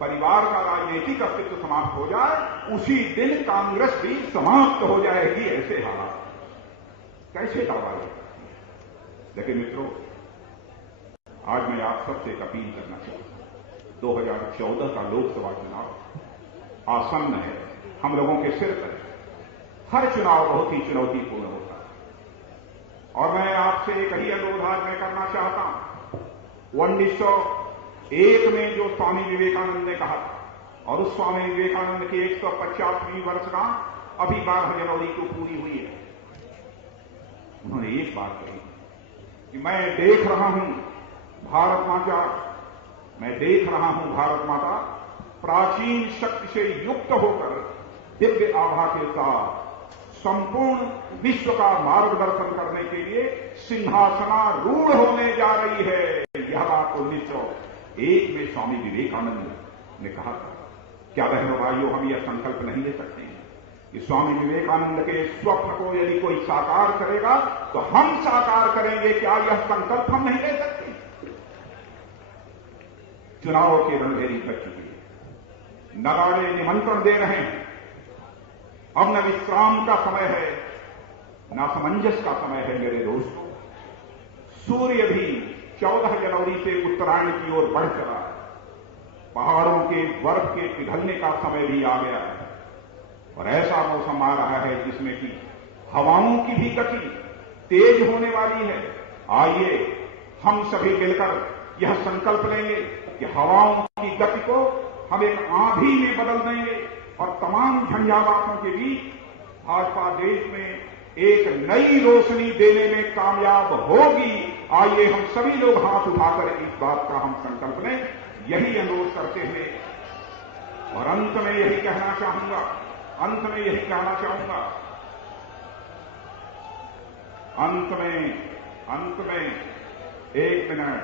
परिवार का राजनीतिक अस्तित्व समाप्त हो जाए उसी दिन कांग्रेस भी समाप्त हो जाएगी। ऐसे हालात कैसे दावा करती है? लेकिन मित्रों, आज मैं आप सबसे एक अपील करना चाहता हूं। 2014 का लोकसभा चुनाव आसन्न है, हम लोगों के सिर पर। हर चुनाव बहुत ही चुनौतीपूर्ण होता है और मैं आपसे एक ही अनुरोध आज मैं करना चाहता हूं। 1901 में जो स्वामी विवेकानंद ने कहा था और उस स्वामी विवेकानंद की 150वीं वर्षगांठ अभी 12 जनवरी को पूरी हुई है। उन्होंने एक बात कही कि मैं देख रहा हूं भारत माता, मैं देख रहा हूं भारत माता प्राचीन शक्ति से युक्त होकर दिव्य आभा के साथ संपूर्ण विश्व का मार्गदर्शन करने के लिए सिंहासनारूढ़ होने जा रही है। यह बात 1901 में स्वामी विवेकानंद ने कहा था। क्या बहनों भाइयों, हम यह संकल्प नहीं ले सकते हैं कि स्वामी विवेकानंद के स्वप्न को यदि कोई साकार करेगा तो हम साकार करेंगे? क्या यह संकल्प हम नहीं ले सकते? चुनाव की रणभेरी बच चुकी है, नगाड़े निमंत्रण दे रहे हैं। अब न विश्राम का समय है, न समंजस का समय है। मेरे दोस्तों, सूर्य भी 14 जनवरी से उत्तरायण की ओर बढ़ चला है। पहाड़ों के बर्फ के पिघलने का समय भी आ गया है और ऐसा मौसम आ रहा है जिसमें कि हवाओं की भी गति तेज होने वाली है। आइए हम सभी मिलकर यह संकल्प लेंगे कि हवाओं की गति को हम एक आंधी में बदल देंगे और तमाम झंझावातों के बीच भाजपा देश में एक नई रोशनी देने में कामयाब होगी। आइए हम सभी लोग हाथ उठाकर इस बात का हम संकल्प लें। यही अनुरोध करते हुए और अंत में यही कहना चाहूंगा, अंत में एक मिनट,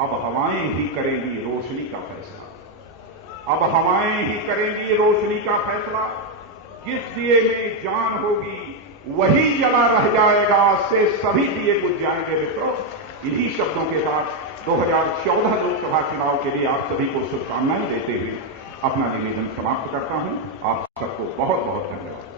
अब हवाएं ही करेंगी रोशनी का फैसला। अब हवाएं ही करेंगी रोशनी का फैसला। जिस दिए में जान होगी वही जला रह जाएगा, से सभी दिए बुझ जाएंगे। मित्रों, इन्हीं शब्दों के साथ 2014 लोकसभा चुनाव के लिए आप सभी को शुभकामनाएं देते हुए अपना निवेदन समाप्त करता हूं। आप सबको बहुत बहुत धन्यवाद।